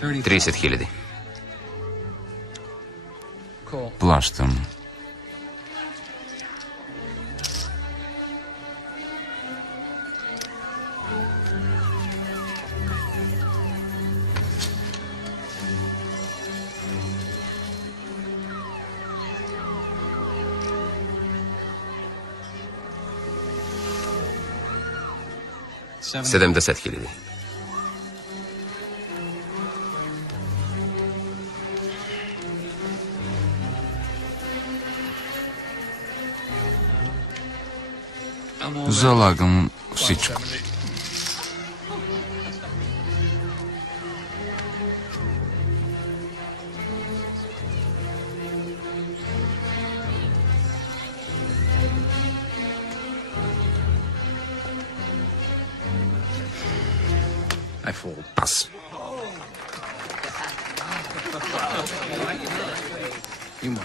$30,000. Плащам. $70,000. Залагам всичко. Пас.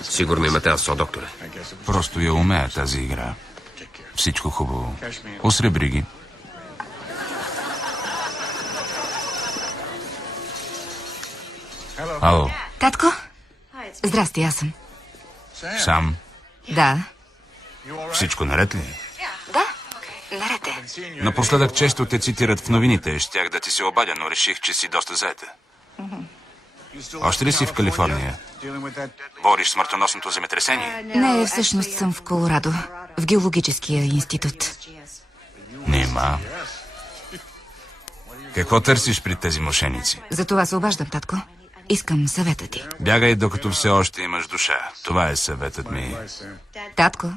Сигурно имате асо, докторе. Просто я умея тази игра. Всичко хубаво. Осребри ги. Ало, Татко? Здрасти, аз съм. сам. Да. Всичко наред ли? Да, наред е. Напоследък често те цитират в новините. Щях да ти се обадя, но реших, че си доста заета. Още ли си в Калифорния? Бориш смъртоносното земетресение? Не, всъщност съм в Колорадо, в геологическия институт. Нима. Какво търсиш при тези мошеници? За това се обаждам, татко. Искам съвета ти. Бягай, докато все още имаш душа. Това е съветът ми. Татко,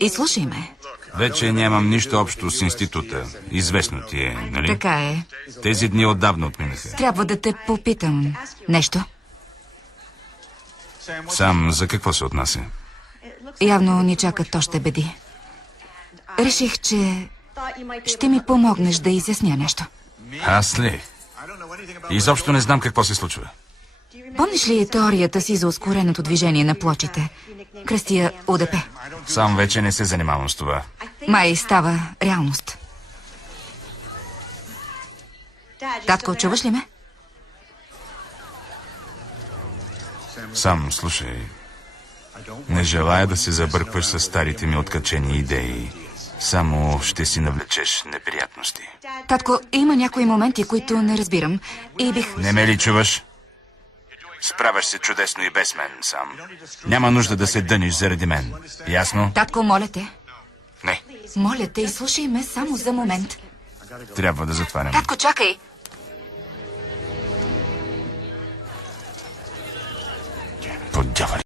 изслушай ме. Вече нямам нищо общо с института. Известно ти е, нали? Така е. Тези дни отдавна отминаха. Трябва да те попитам нещо. Сам за какво се отнася? Явно ни чакат още беди. Реших, че ще ми помогнеш да изясня нещо. Аз ли? Изобщо не знам какво се случва. Помниш ли теорията си за ускореното движение на плочите? Кръстия ОДП. Сам вече не се занимавам с това. Май става реалност. Татко, чуваш ли ме? Сам, слушай. Не желая да се забъркваш с старите ми откачени идеи. Само ще си навлечеш неприятности. Татко, има някои моменти, които не разбирам и бих... Не ме ли чуваш? Справяш се чудесно и без мен, сам. Няма нужда да се дъниш заради мен. Ясно? Татко, моля те. Не. Моля те, изслушай ме само за момент. Трябва да затварям. Татко, чакай! Подявали.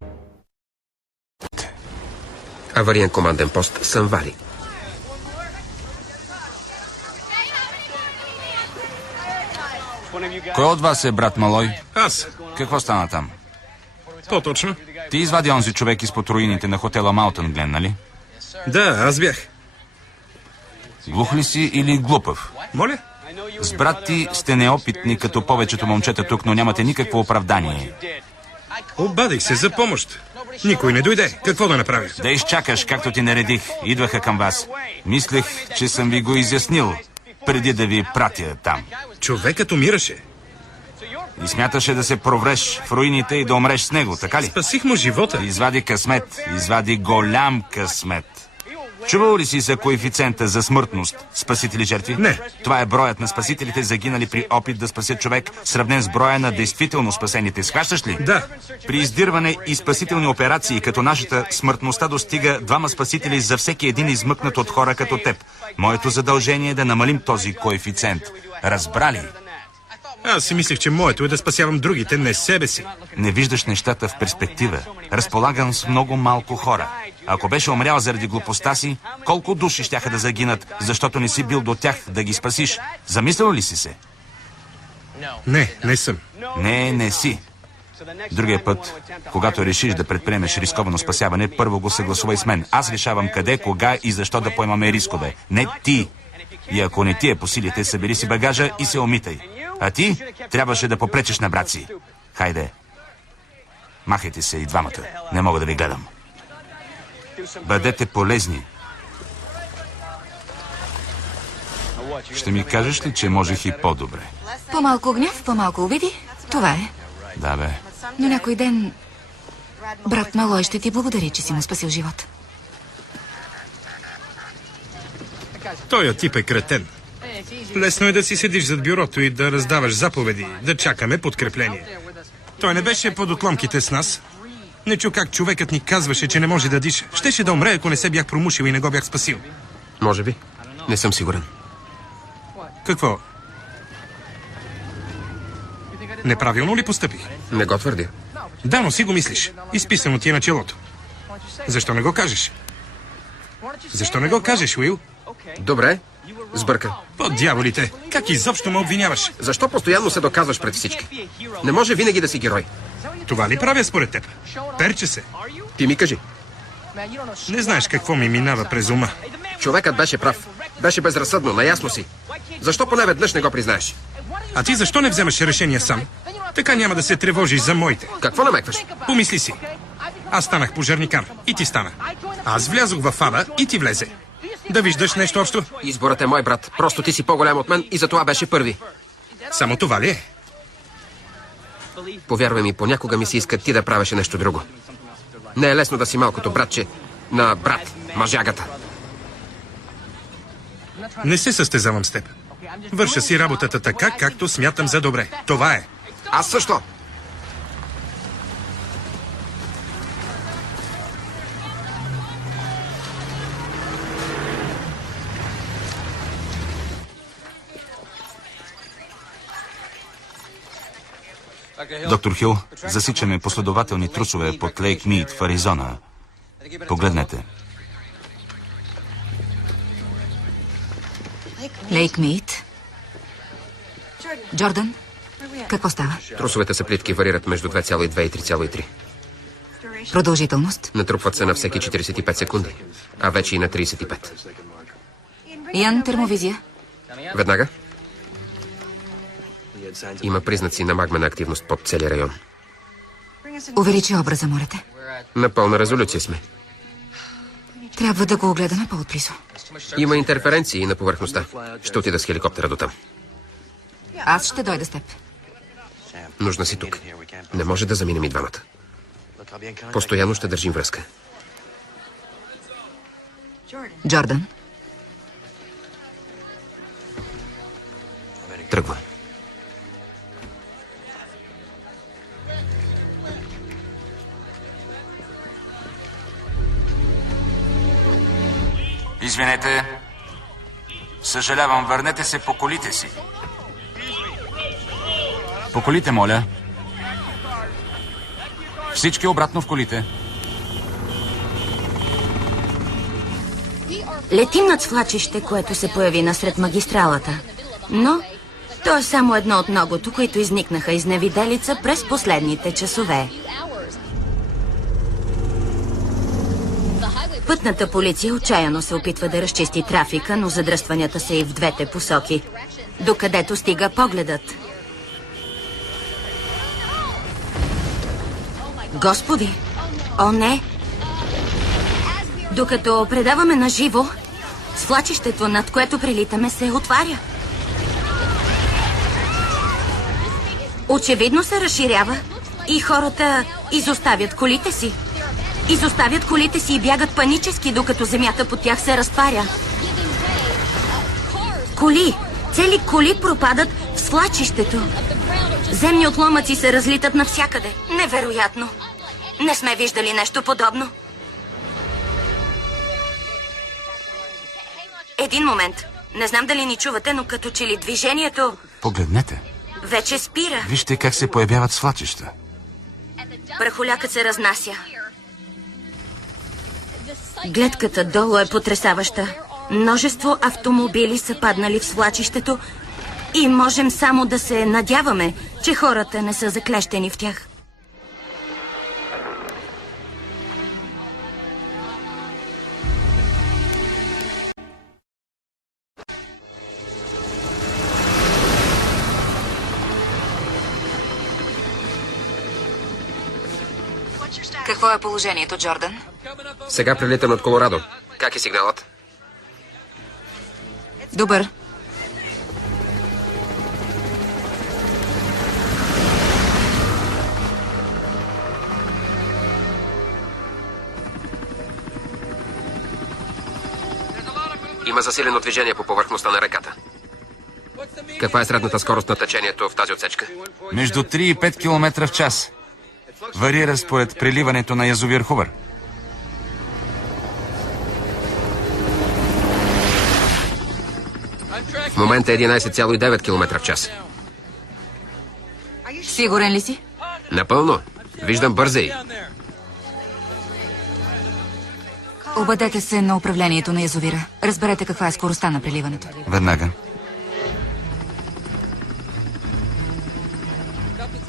Авариен команден пост Сънвали. Кой от вас е брат Малой? Аз. Какво стана там? По-точно? Ти извади онзи човек изпод руините на хотела Маунтън Глен, нали? Да, аз бях. Глух ли си или глупав? Моля? С брат ти сте неопитни като повечето момчета тук, но нямате никакво оправдание. Обадих се за помощ. Никой не дойде. Какво да направя? Да изчакаш, както ти наредих. Идваха към вас. Мислех, че съм ви го изяснил, преди да ви пратя там. Човекът умираше. И смяташе да се провреш в руините и да умреш с него, така ли? Спасих му живота. Извади късмет. Извади голям късмет. Чувал ли си за коефициента за смъртност спасители жертви? Не. Това е броят на спасителите загинали при опит да спасят човек, сравнен с броя на действително спасените. Схващаш ли? Да. При издирване и спасителни операции като нашата, смъртността достига 2 спасители за всеки един измъкнат от хора като теб. Моето задължение е да намалим този коефициент. Разбрали? Аз си мислех, че моето е да спасявам другите, не себе си. Не виждаш нещата в перспектива. Разполагам с много малко хора. Ако беше умрял заради глупостта си, колко души щяха да загинат, защото не си бил до тях да ги спасиш? Замислял ли си се? Не съм. Не си. Другия път, когато решиш да предприемеш рисковано спасяване, първо го съгласувай с мен. Аз решавам къде, кога и защо да поемаме рискове. Не ти. И ако не ти е по силите, събери си багажа и се омитай. А ти трябваше да попречеш на брат си. Хайде. Махайте се и двамата. Не мога да ви гледам. Бъдете полезни. Ще ми кажеш ли, че можех и по-добре? По-малко гняв, по-малко обиди. Това е. Да, бе. Но някой ден брат Малой ще ти благодари, че си му спасил живота. Той тип е кретен. Лесно е да си седиш зад бюрото и да раздаваш заповеди, да чакаме подкрепление. Той не беше под отломките с нас. Не чу как човекът ни казваше, че не може да диша. Щеше да умре, ако не се бях промушил и не го бях спасил. Може би. Не съм сигурен. Какво? Неправилно ли постъпих? Не го твърдя. Да, но си го мислиш. Изписано ти е на челото. Защо не го кажеш? Защо не го кажеш, Уил? Добре. Сбърка. По дяволите! Как изобщо ме обвиняваш? Защо постоянно се доказваш пред всички? Не може винаги да си герой. Това ли правя според теб? Перче се. Ти ми кажи. Не знаеш какво ми минава през ума. Човекът беше прав. Беше безразсъдно, наясно си. Защо поне веднъж не го признаеш? А ти защо не вземаш решение сам? Така няма да се тревожиш за моите. Какво намекваш? Помисли си. Аз станах пожарникар и ти стана. Аз влязох в ФАБа и ти влезе. Да виждаш нещо общо? Изборът е мой, брат. Просто ти си по-голям от мен и затова беше първи. Само това ли е? Повярвай ми, понякога ми се иска ти да правеше нещо друго. Не е лесно да си малкото братче на брат, мъжягата. Не се състезавам с теб. Върша си работата така, както смятам за добре. Това е. Аз също. Доктор Хил, засичаме последователни трусове под Лейк Мид в Аризона. Погледнете. Лейк Мид. Джордан, какво става? Трусовете са плитки, варират между 2,2 и 3,3. Продължителност? Натрупват се на всеки 45 секунди, а вече и на 35. Ян, термовизия. Веднага? Има признаци на магмена активност под целия район. Увеличи образа, моля те. На пълна резолюция сме. Трябва да го огледаме по-отблизо. Има интерференции на повърхността. Ще отида с хеликоптера до там. Аз ще дойда с теб. Нужна си тук. Не може да заминем и двамата. Постоянно ще държим връзка. Джордан. Тръгвам. Извинете. Съжалявам, върнете се по колите си. По колите, моля. Всички обратно в колите. Летим над свлачище, което се появи насред магистралата. Но то е само едно от многото, които изникнаха изневиделица през последните часове. Пътната полиция отчаяно се опитва да разчисти трафика, но задръстванията са и в двете посоки, докъдето стига погледът. Господи! О, не! Докато предаваме на живо, свлачището, над което прилитаме, се отваря. Очевидно се разширява и хората изоставят колите си. Изоставят колите си и бягат панически, докато земята под тях се разтваря. Коли! Цели коли пропадат в свлачището. Земни отломъци се разлитат навсякъде. Невероятно! Не сме виждали нещо подобно. Един момент. Не знам дали ни чувате, но като че ли движението Погледнете. вече спира. Вижте как се появяват свлачища. Прахолякът се разнася. Гледката долу е потресаваща. Множество автомобили са паднали в свлачището и можем само да се надяваме, че хората не са заклещени в тях. Какво е положението, Джордан? Сега прилитам от Колорадо. Как е сигналът? Добър. Има засилено движение по повърхността на реката. Каква е средната скорост на течението в тази отсечка? Между 3 и 5 км в час. Варира според преливането на язовир Хувър. В момента е 11,9 км в час. Сигурен ли си? Напълно. Виждам бързей. Обадете се на управлението на язовира. Разберете каква е скоростта на преливането. Веднага.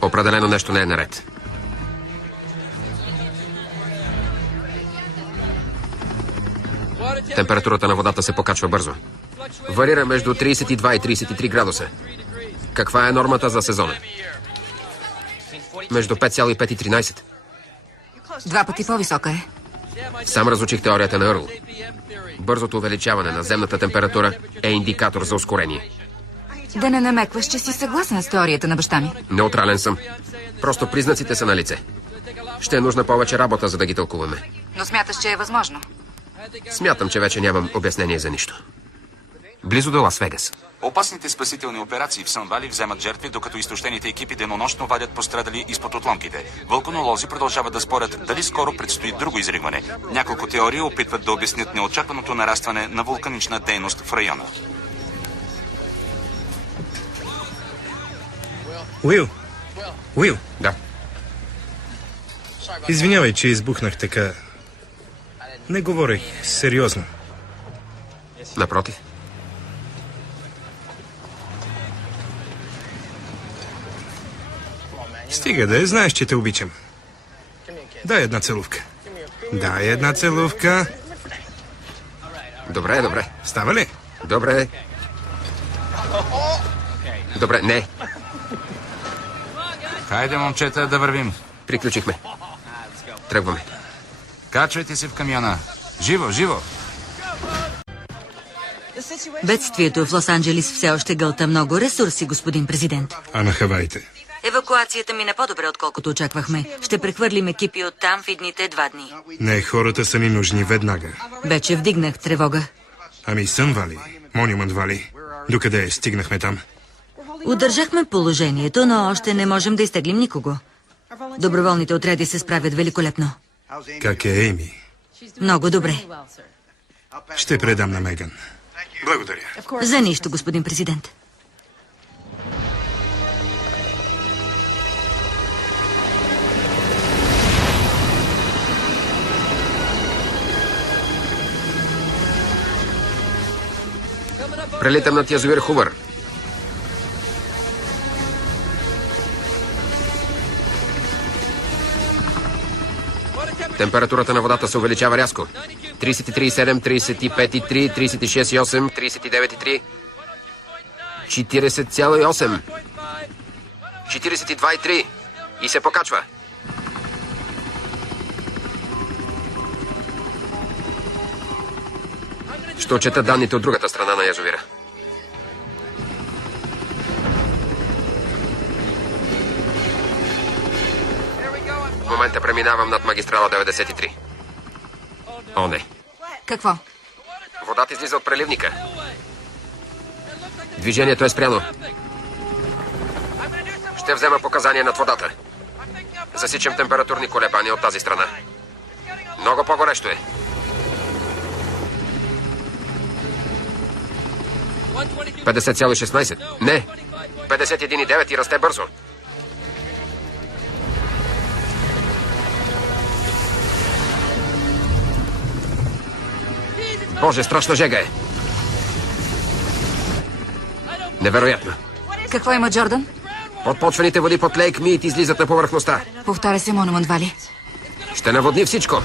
Определено нещо не е наред. Температурата на водата се покачва бързо. Варира между 32 и 33 градуса. Каква е нормата за сезона? Между 5,5 и 13. 2 пъти по-висока е. Сам разучих теорията наЪрл. Бързото увеличаване на земната температура е индикатор за ускорение. Да не намекваш, че си съгласна с теорията на баща ми. Неутрален съм. Просто признаците са на лице. Ще е нужна повече работа, за да ги тълкуваме. Но смяташ, че е възможно. Смятам, че вече нямам обяснение за нищо. Близо до Лас Вегас. Опасните спасителни операции в Сън Вали вземат жертви, докато изтощените екипи денонощно вадят пострадали изпод отломките. Вулканолози продължават да спорят дали скоро предстои друго изригване. Няколко теории опитват да обяснят неочакваното нарастване на вулканична дейност в района. Уил, Да. извинявай, че избухнах така. Не говорех сериозно. Напротив. Стига да е, знаеш, че те обичам. Дай една целувка. Дай една целувка. Добре, добре. Става ли? Добре. Добре, не. Хайде, момчета, да вървим. Приключихме. Тръгваме. Качвайте се в камиона. Живо, живо! Бедствието в Лос-Анджелис все още гълта много ресурси, господин президент. А на Хаваите? Евакуацията мина по-добре, отколкото очаквахме. Ще прехвърлим екипи оттам в идните 2 дни. Не, хората са ни нужни веднага. Вече вдигнах тревога. Ами Сън Вали, Монюмент Вали. Докъде стигнахме там? Удържахме положението, но още не можем да изтеглим никого. Доброволните отряди се справят великолепно. Как е Ейми? Много добре. Ще предам на Меган. Благодаря. За нищо, господин президент. Прелитам над язовир Хувър. Температурата на водата се увеличава рязко. 33,7, 35,3, 36,8, 39,3, 40,8, 42,3 и се покачва. Ще отчета данните от другата страна на язовира. В момента преминавам над магистрала 93. О, не. Какво? Водата излиза от преливника. Движението е спряно. Ще взема показания над водата. Засичам температурни колебания от тази страна. Много по-горещо е. 50,16. Не. 51,9 и расте бързо. Боже, страшна жега е. Невероятно. Какво има Джордан? Подпочвените води под Лейк Мийт излизат на повърхността. Повтаря се Монумент Вали. Ще наводни всичко.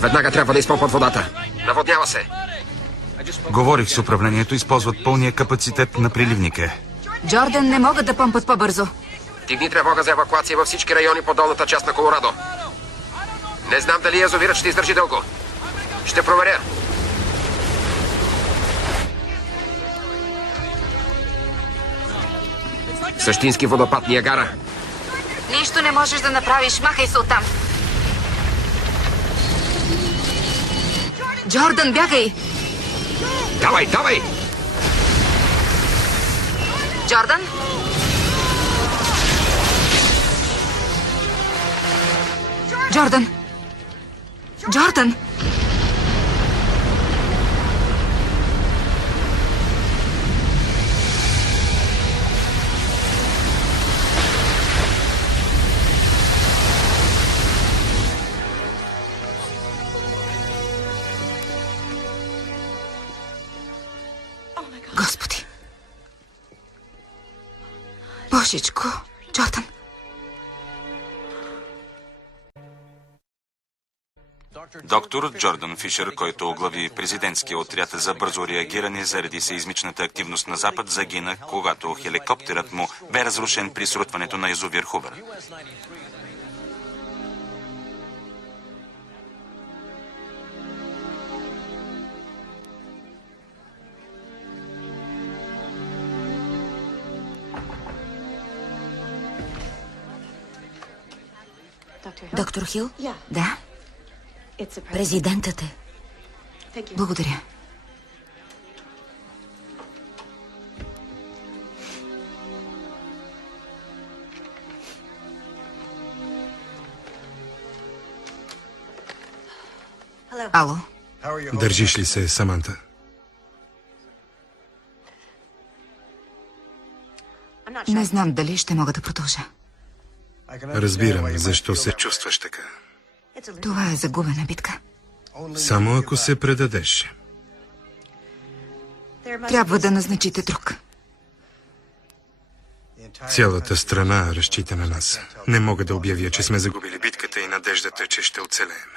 Веднага трябва да изпомпат водата. Наводнява се. Говорих с управлението, използват пълния капацитет на приливника. Джордан, не могат да помпат по-бързо. Дигни тревога за евакуация във всички райони по долната част на Колорадо. Не знам дали язовирът ще издържи дълго. Ще проверя. Същински водопад Ниагара. Нищо не можеш да направиш. Махай се оттам. Джордан, бягай! Давай, давай! Джордан? Джордан! Джордан! Господи! Божичко! Джордан! Доктор Джордан Фишер, който оглави президентския отряд за бързо реагиране заради сеизмичната активност на Запад, загина, когато хеликоптерът му бе разрушен при срутването на язовир Хувър. Доктор Хил, Да, президентът е. благодаря. Ало, Държиш ли се, Саманта? не знам дали ще мога да продължа. Разбирам защо се чувстваш така. Това е загубена битка. Само ако се предадеш. Трябва да назначите друг. Цялата страна разчита на нас. Не мога да обявя, че сме загубили битката и надеждата, че ще оцелеем.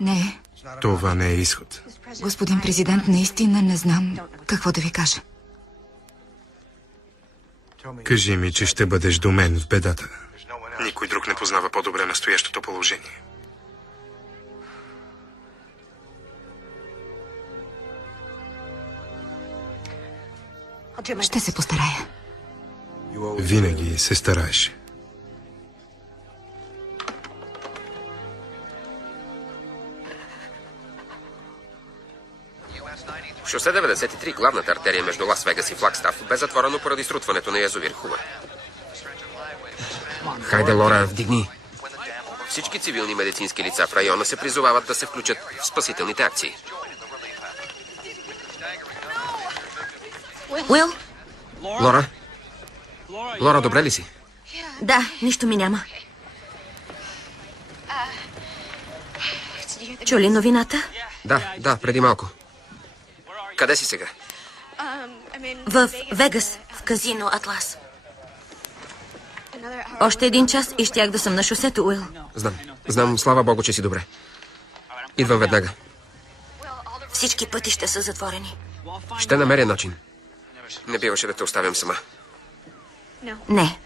Не, Това не е изход. господин президент, наистина не знам какво да ви кажа. Кажи ми, че ще бъдеш до мен в бедата. Никой друг не познава по-добре настоящото положение. Ще се постарая. Винаги се стараеш. Шосе 93, главната артерия между Лас Вегас и Флагстаф, бе затворено поради срутването на язовир Хувър. Хайде, Лора, вдигни. Всички цивилни медицински лица в района се призовават да се включат в спасителните акции. Уил? Лора? Лора, добре ли си? Да, нищо ми няма. Чули новината? Да, преди малко. Къде си сега? В Вегас, в казино Атлас. Още един час и щях да съм на шосето, Уил. Знам, слава Богу, че си добре. Идвам веднага. Всички пътища са затворени. Ще намеря начин. Не биваше да те оставям сама. Не,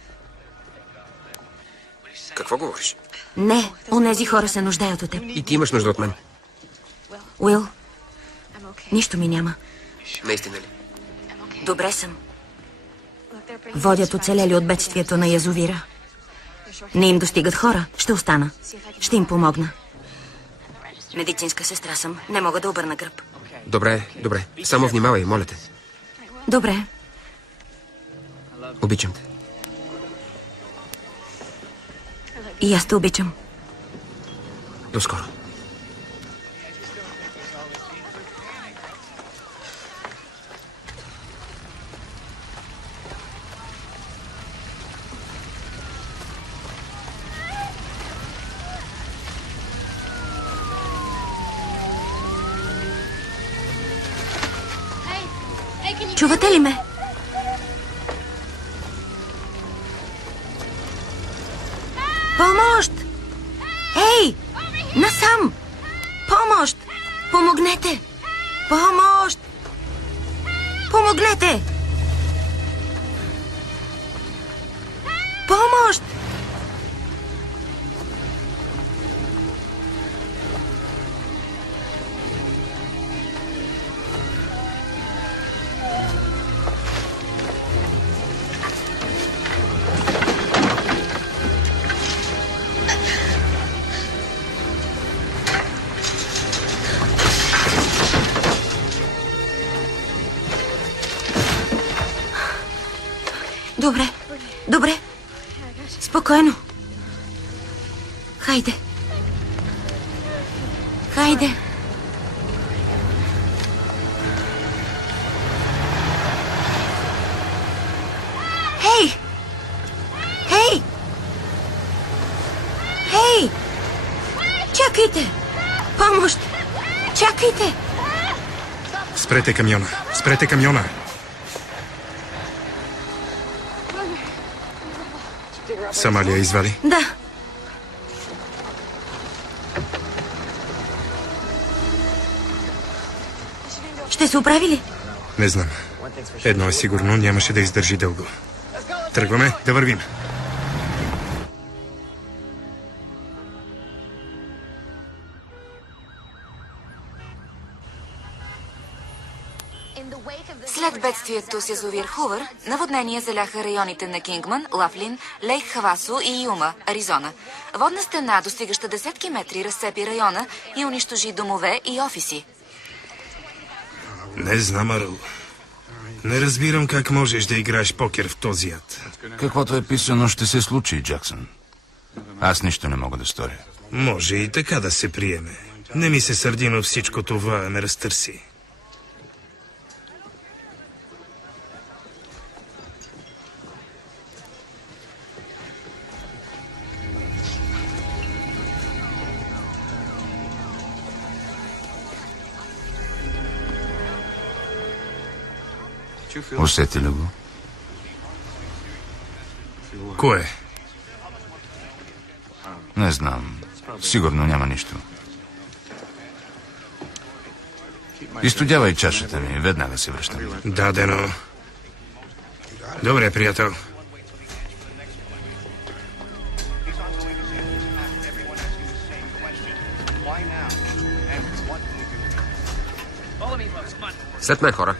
Какво говориш? не, онези хора се нуждаят от теб. И ти имаш нужда от мен. Уил, нищо ми няма. Наистина ли? Добре съм. Водят оцелели от бедствието на язовира. Не им достигат хора. Ще остана. Ще им помогна. Медицинска сестра съм. Не мога да обърна гръб. Добре. Само внимавай, моля те. Добре. Обичам те. И аз те обичам. До скоро. Чувате ли ме? Помощ! Ей! Насам! Помощ! Помогнете! Помощ! Помогнете! Помощ! Добре. Спокойно. Хайде. Хей! Чакайте! Помощ! Чакайте! Спрете камиона! Сама ли я извали? Да. Ще се оправи ли? Не знам. Едно е сигурно, нямаше да издържи дълго. Тръгваме да вървим. След бедствието с язовир Хувър, наводнения заляха районите на Кингман, Лафлин, Лейк Хавасо и Юма, Аризона. Водна стена, достигаща десетки метри, разцепи района и унищожи домове и офиси. Не знам, Арл. Не разбирам как можеш да играеш покер в този ад. Каквото е писано, ще се случи, Джаксън. Аз нищо не мога да сторя. Може и така да се приеме. Не ми се сърди, но всичко това ме разтърси. Усети ли го? Кое? Не знам. Сигурно няма нищо. Изстудявай чашата ми, веднага се връщам. Дадено. Добре, приятел. След мен, хора.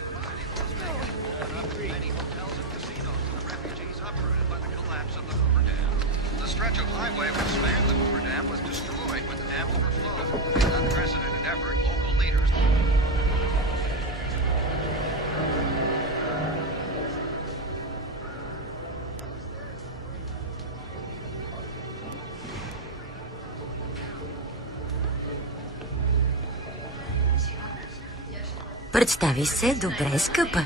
Представи се, добре, скъпа.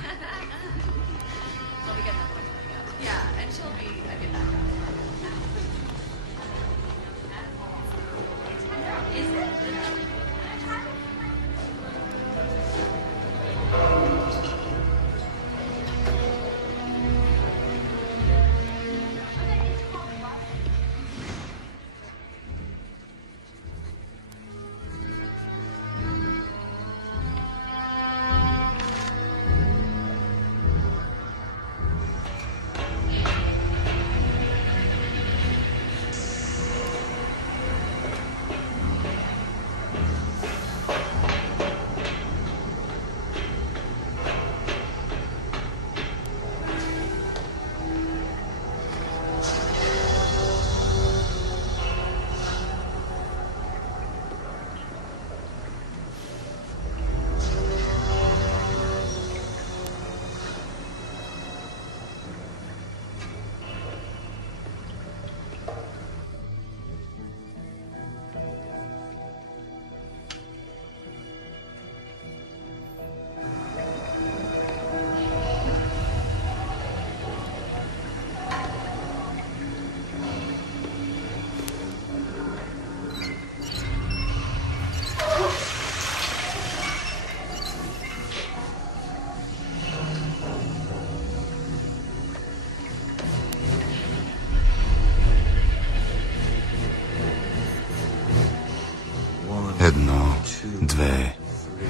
Едно, две,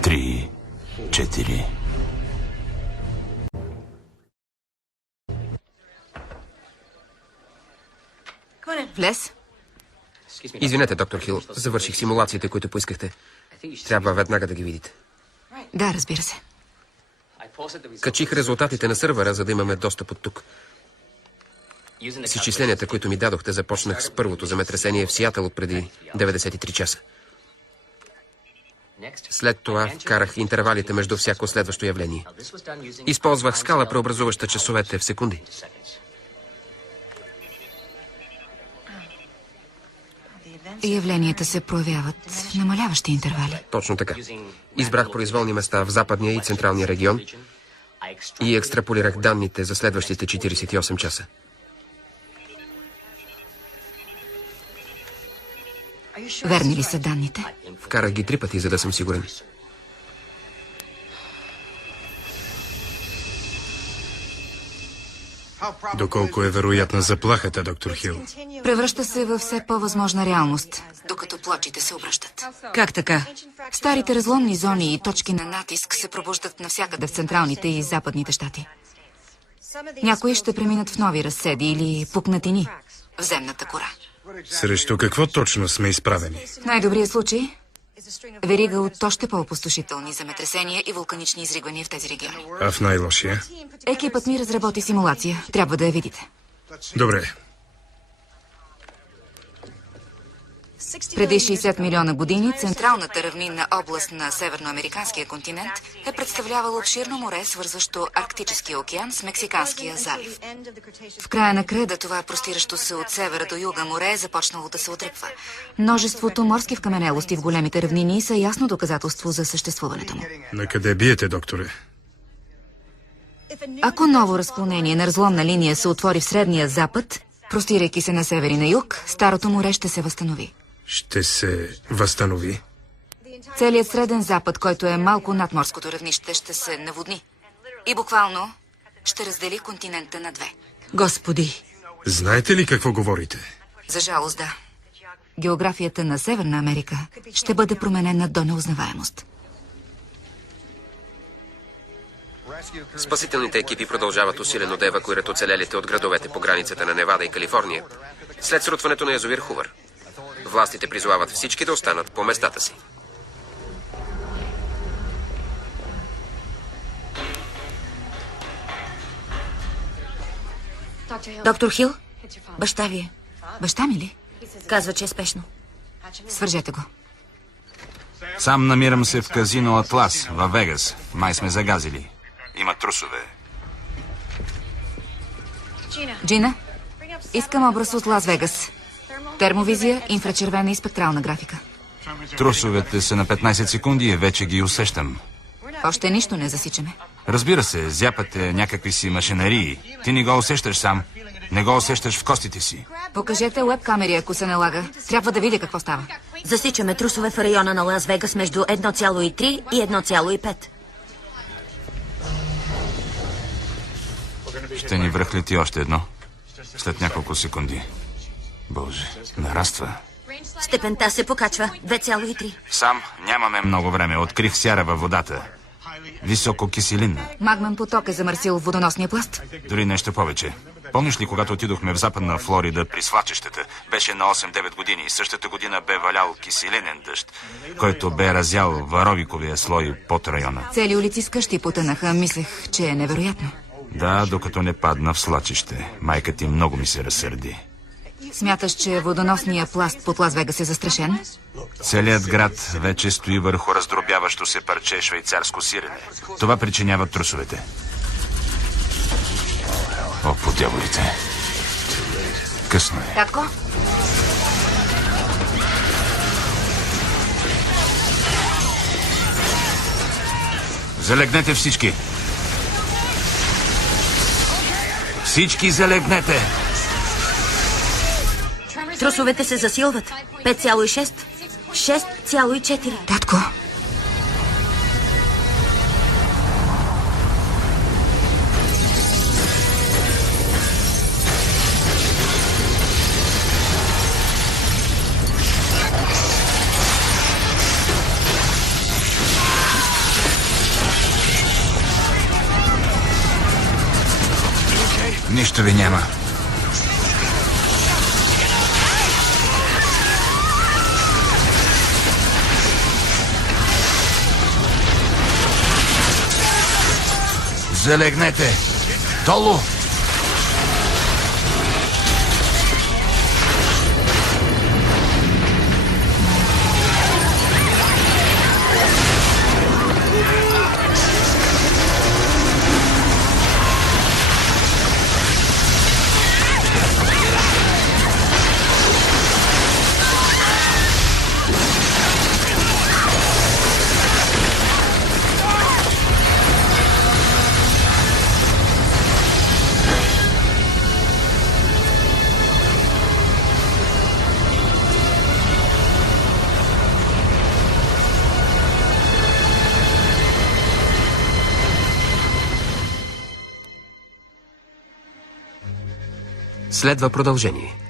три, четири. Влез. Извинете, доктор Хил. Завърших симулациите, които поискахте. Трябва веднага да ги видите. Да, разбира се. Качих резултатите на сървъра, за да имаме достъп от тук. С изчисленията, които ми дадохте, започнах с първото земетресение в Сиатъл от преди 93 часа. След това вкарах интервалите между всяко следващо явление. Използвах скала, преобразуваща часовете в секунди. Явленията се проявяват в намаляващи интервали. Точно така. Избрах произволни места в западния и централния регион и екстраполирах данните за следващите 48 часа. Верни ли са данните? Вкарах ги 3 пъти, за да съм сигурен. Доколко е вероятна заплахата, доктор Хил? Превръща се във все по-възможна реалност, докато плочите се обръщат. Как така? Старите разломни зони и точки на натиск се пробуждат навсякъде в централните и западните щати. Някои ще преминат в нови разседи или пукнатини в земната кора. Срещу какво точно сме изправени? В най-добрия случай верига от още по-опустошителни земетресения и вулканични изригвания в тези региони. А в най-лошия? Екипът ми разработи симулация. Трябва да я видите. Добре. Преди 60 милиона години централната равнинна област на северноамериканския континент е представлявала обширно море, свързващо Арктическия океан с Мексиканския залив. В края на креда това простиращо се от севера до юга море е започнало да се отръпва. Множеството морски вкаменелости в големите равнини са ясно доказателство за съществуването му. Накъде биете, докторе? Ако ново разклонение на разломна линия се отвори в Средния Запад, простирайки се на север и на юг, старото море ще се възстанови. Ще се възстанови? Целият Среден Запад, който е малко над морското равнище, ще се наводни. И буквално ще раздели континента на две. Господи! Знаете ли какво говорите? За жалост, да. Географията на Северна Америка ще бъде променена до неузнаваемост. Спасителните екипи продължават усилено да евакуират оцелелите от градовете по границата на Невада и Калифорния след срутването на язовир Хувър. Властите призовават всички да останат по местата си. Доктор Хил, баща ви е. Баща ми ли? Казва, че е спешно. Свържете го. Сам намирам се в казино Атлас, във Вегас. Май сме загазили. Има трусове. Джина, искам образ от Лас Вегас. Термовизия, инфрачервена и спектрална графика. Трусовете са на 15 секунди и вече ги усещам. Още нищо не засичаме. Разбира се, зяпате някакви си машинарии. Ти не го усещаш сам. Не го усещаш в костите си. Покажете уеб-камери, ако се налага. Трябва да видя какво става. Засичаме трусове в района на Лас Вегас между 1,3 и 1,5. Ще ни връхлети още едно. След няколко секунди. Боже, нараства. Степента се покачва. 2,3. Сам нямаме много време. Открих сяра във водата. Високо киселинна. Магмен поток е замърсил водоносния пласт. Дори нещо повече. Помниш ли, когато отидохме в Западна Флорида при свлачищата? Беше на 8-9 години. Същата година бе валял киселинен дъжд, който бе разял варовиковия слой под района. Цели улици с къщи потънаха. Мислех, че е невероятно. Да, докато не падна в свлачище. Майка ти много ми се разсърди. Смяташ, че водоносния пласт под Лас Вегас е застрашен? Целият град вече стои върху раздробяващо се парче швейцарско сирене. Това причинява трусовете. О, по дяволите. Късно е. Татко? Залегнете всички. Всички залегнете. Трусовете се засилват. 5,6. 6,4. Татко? Нищо ви няма. Залегнете! Долу! Следва продължение.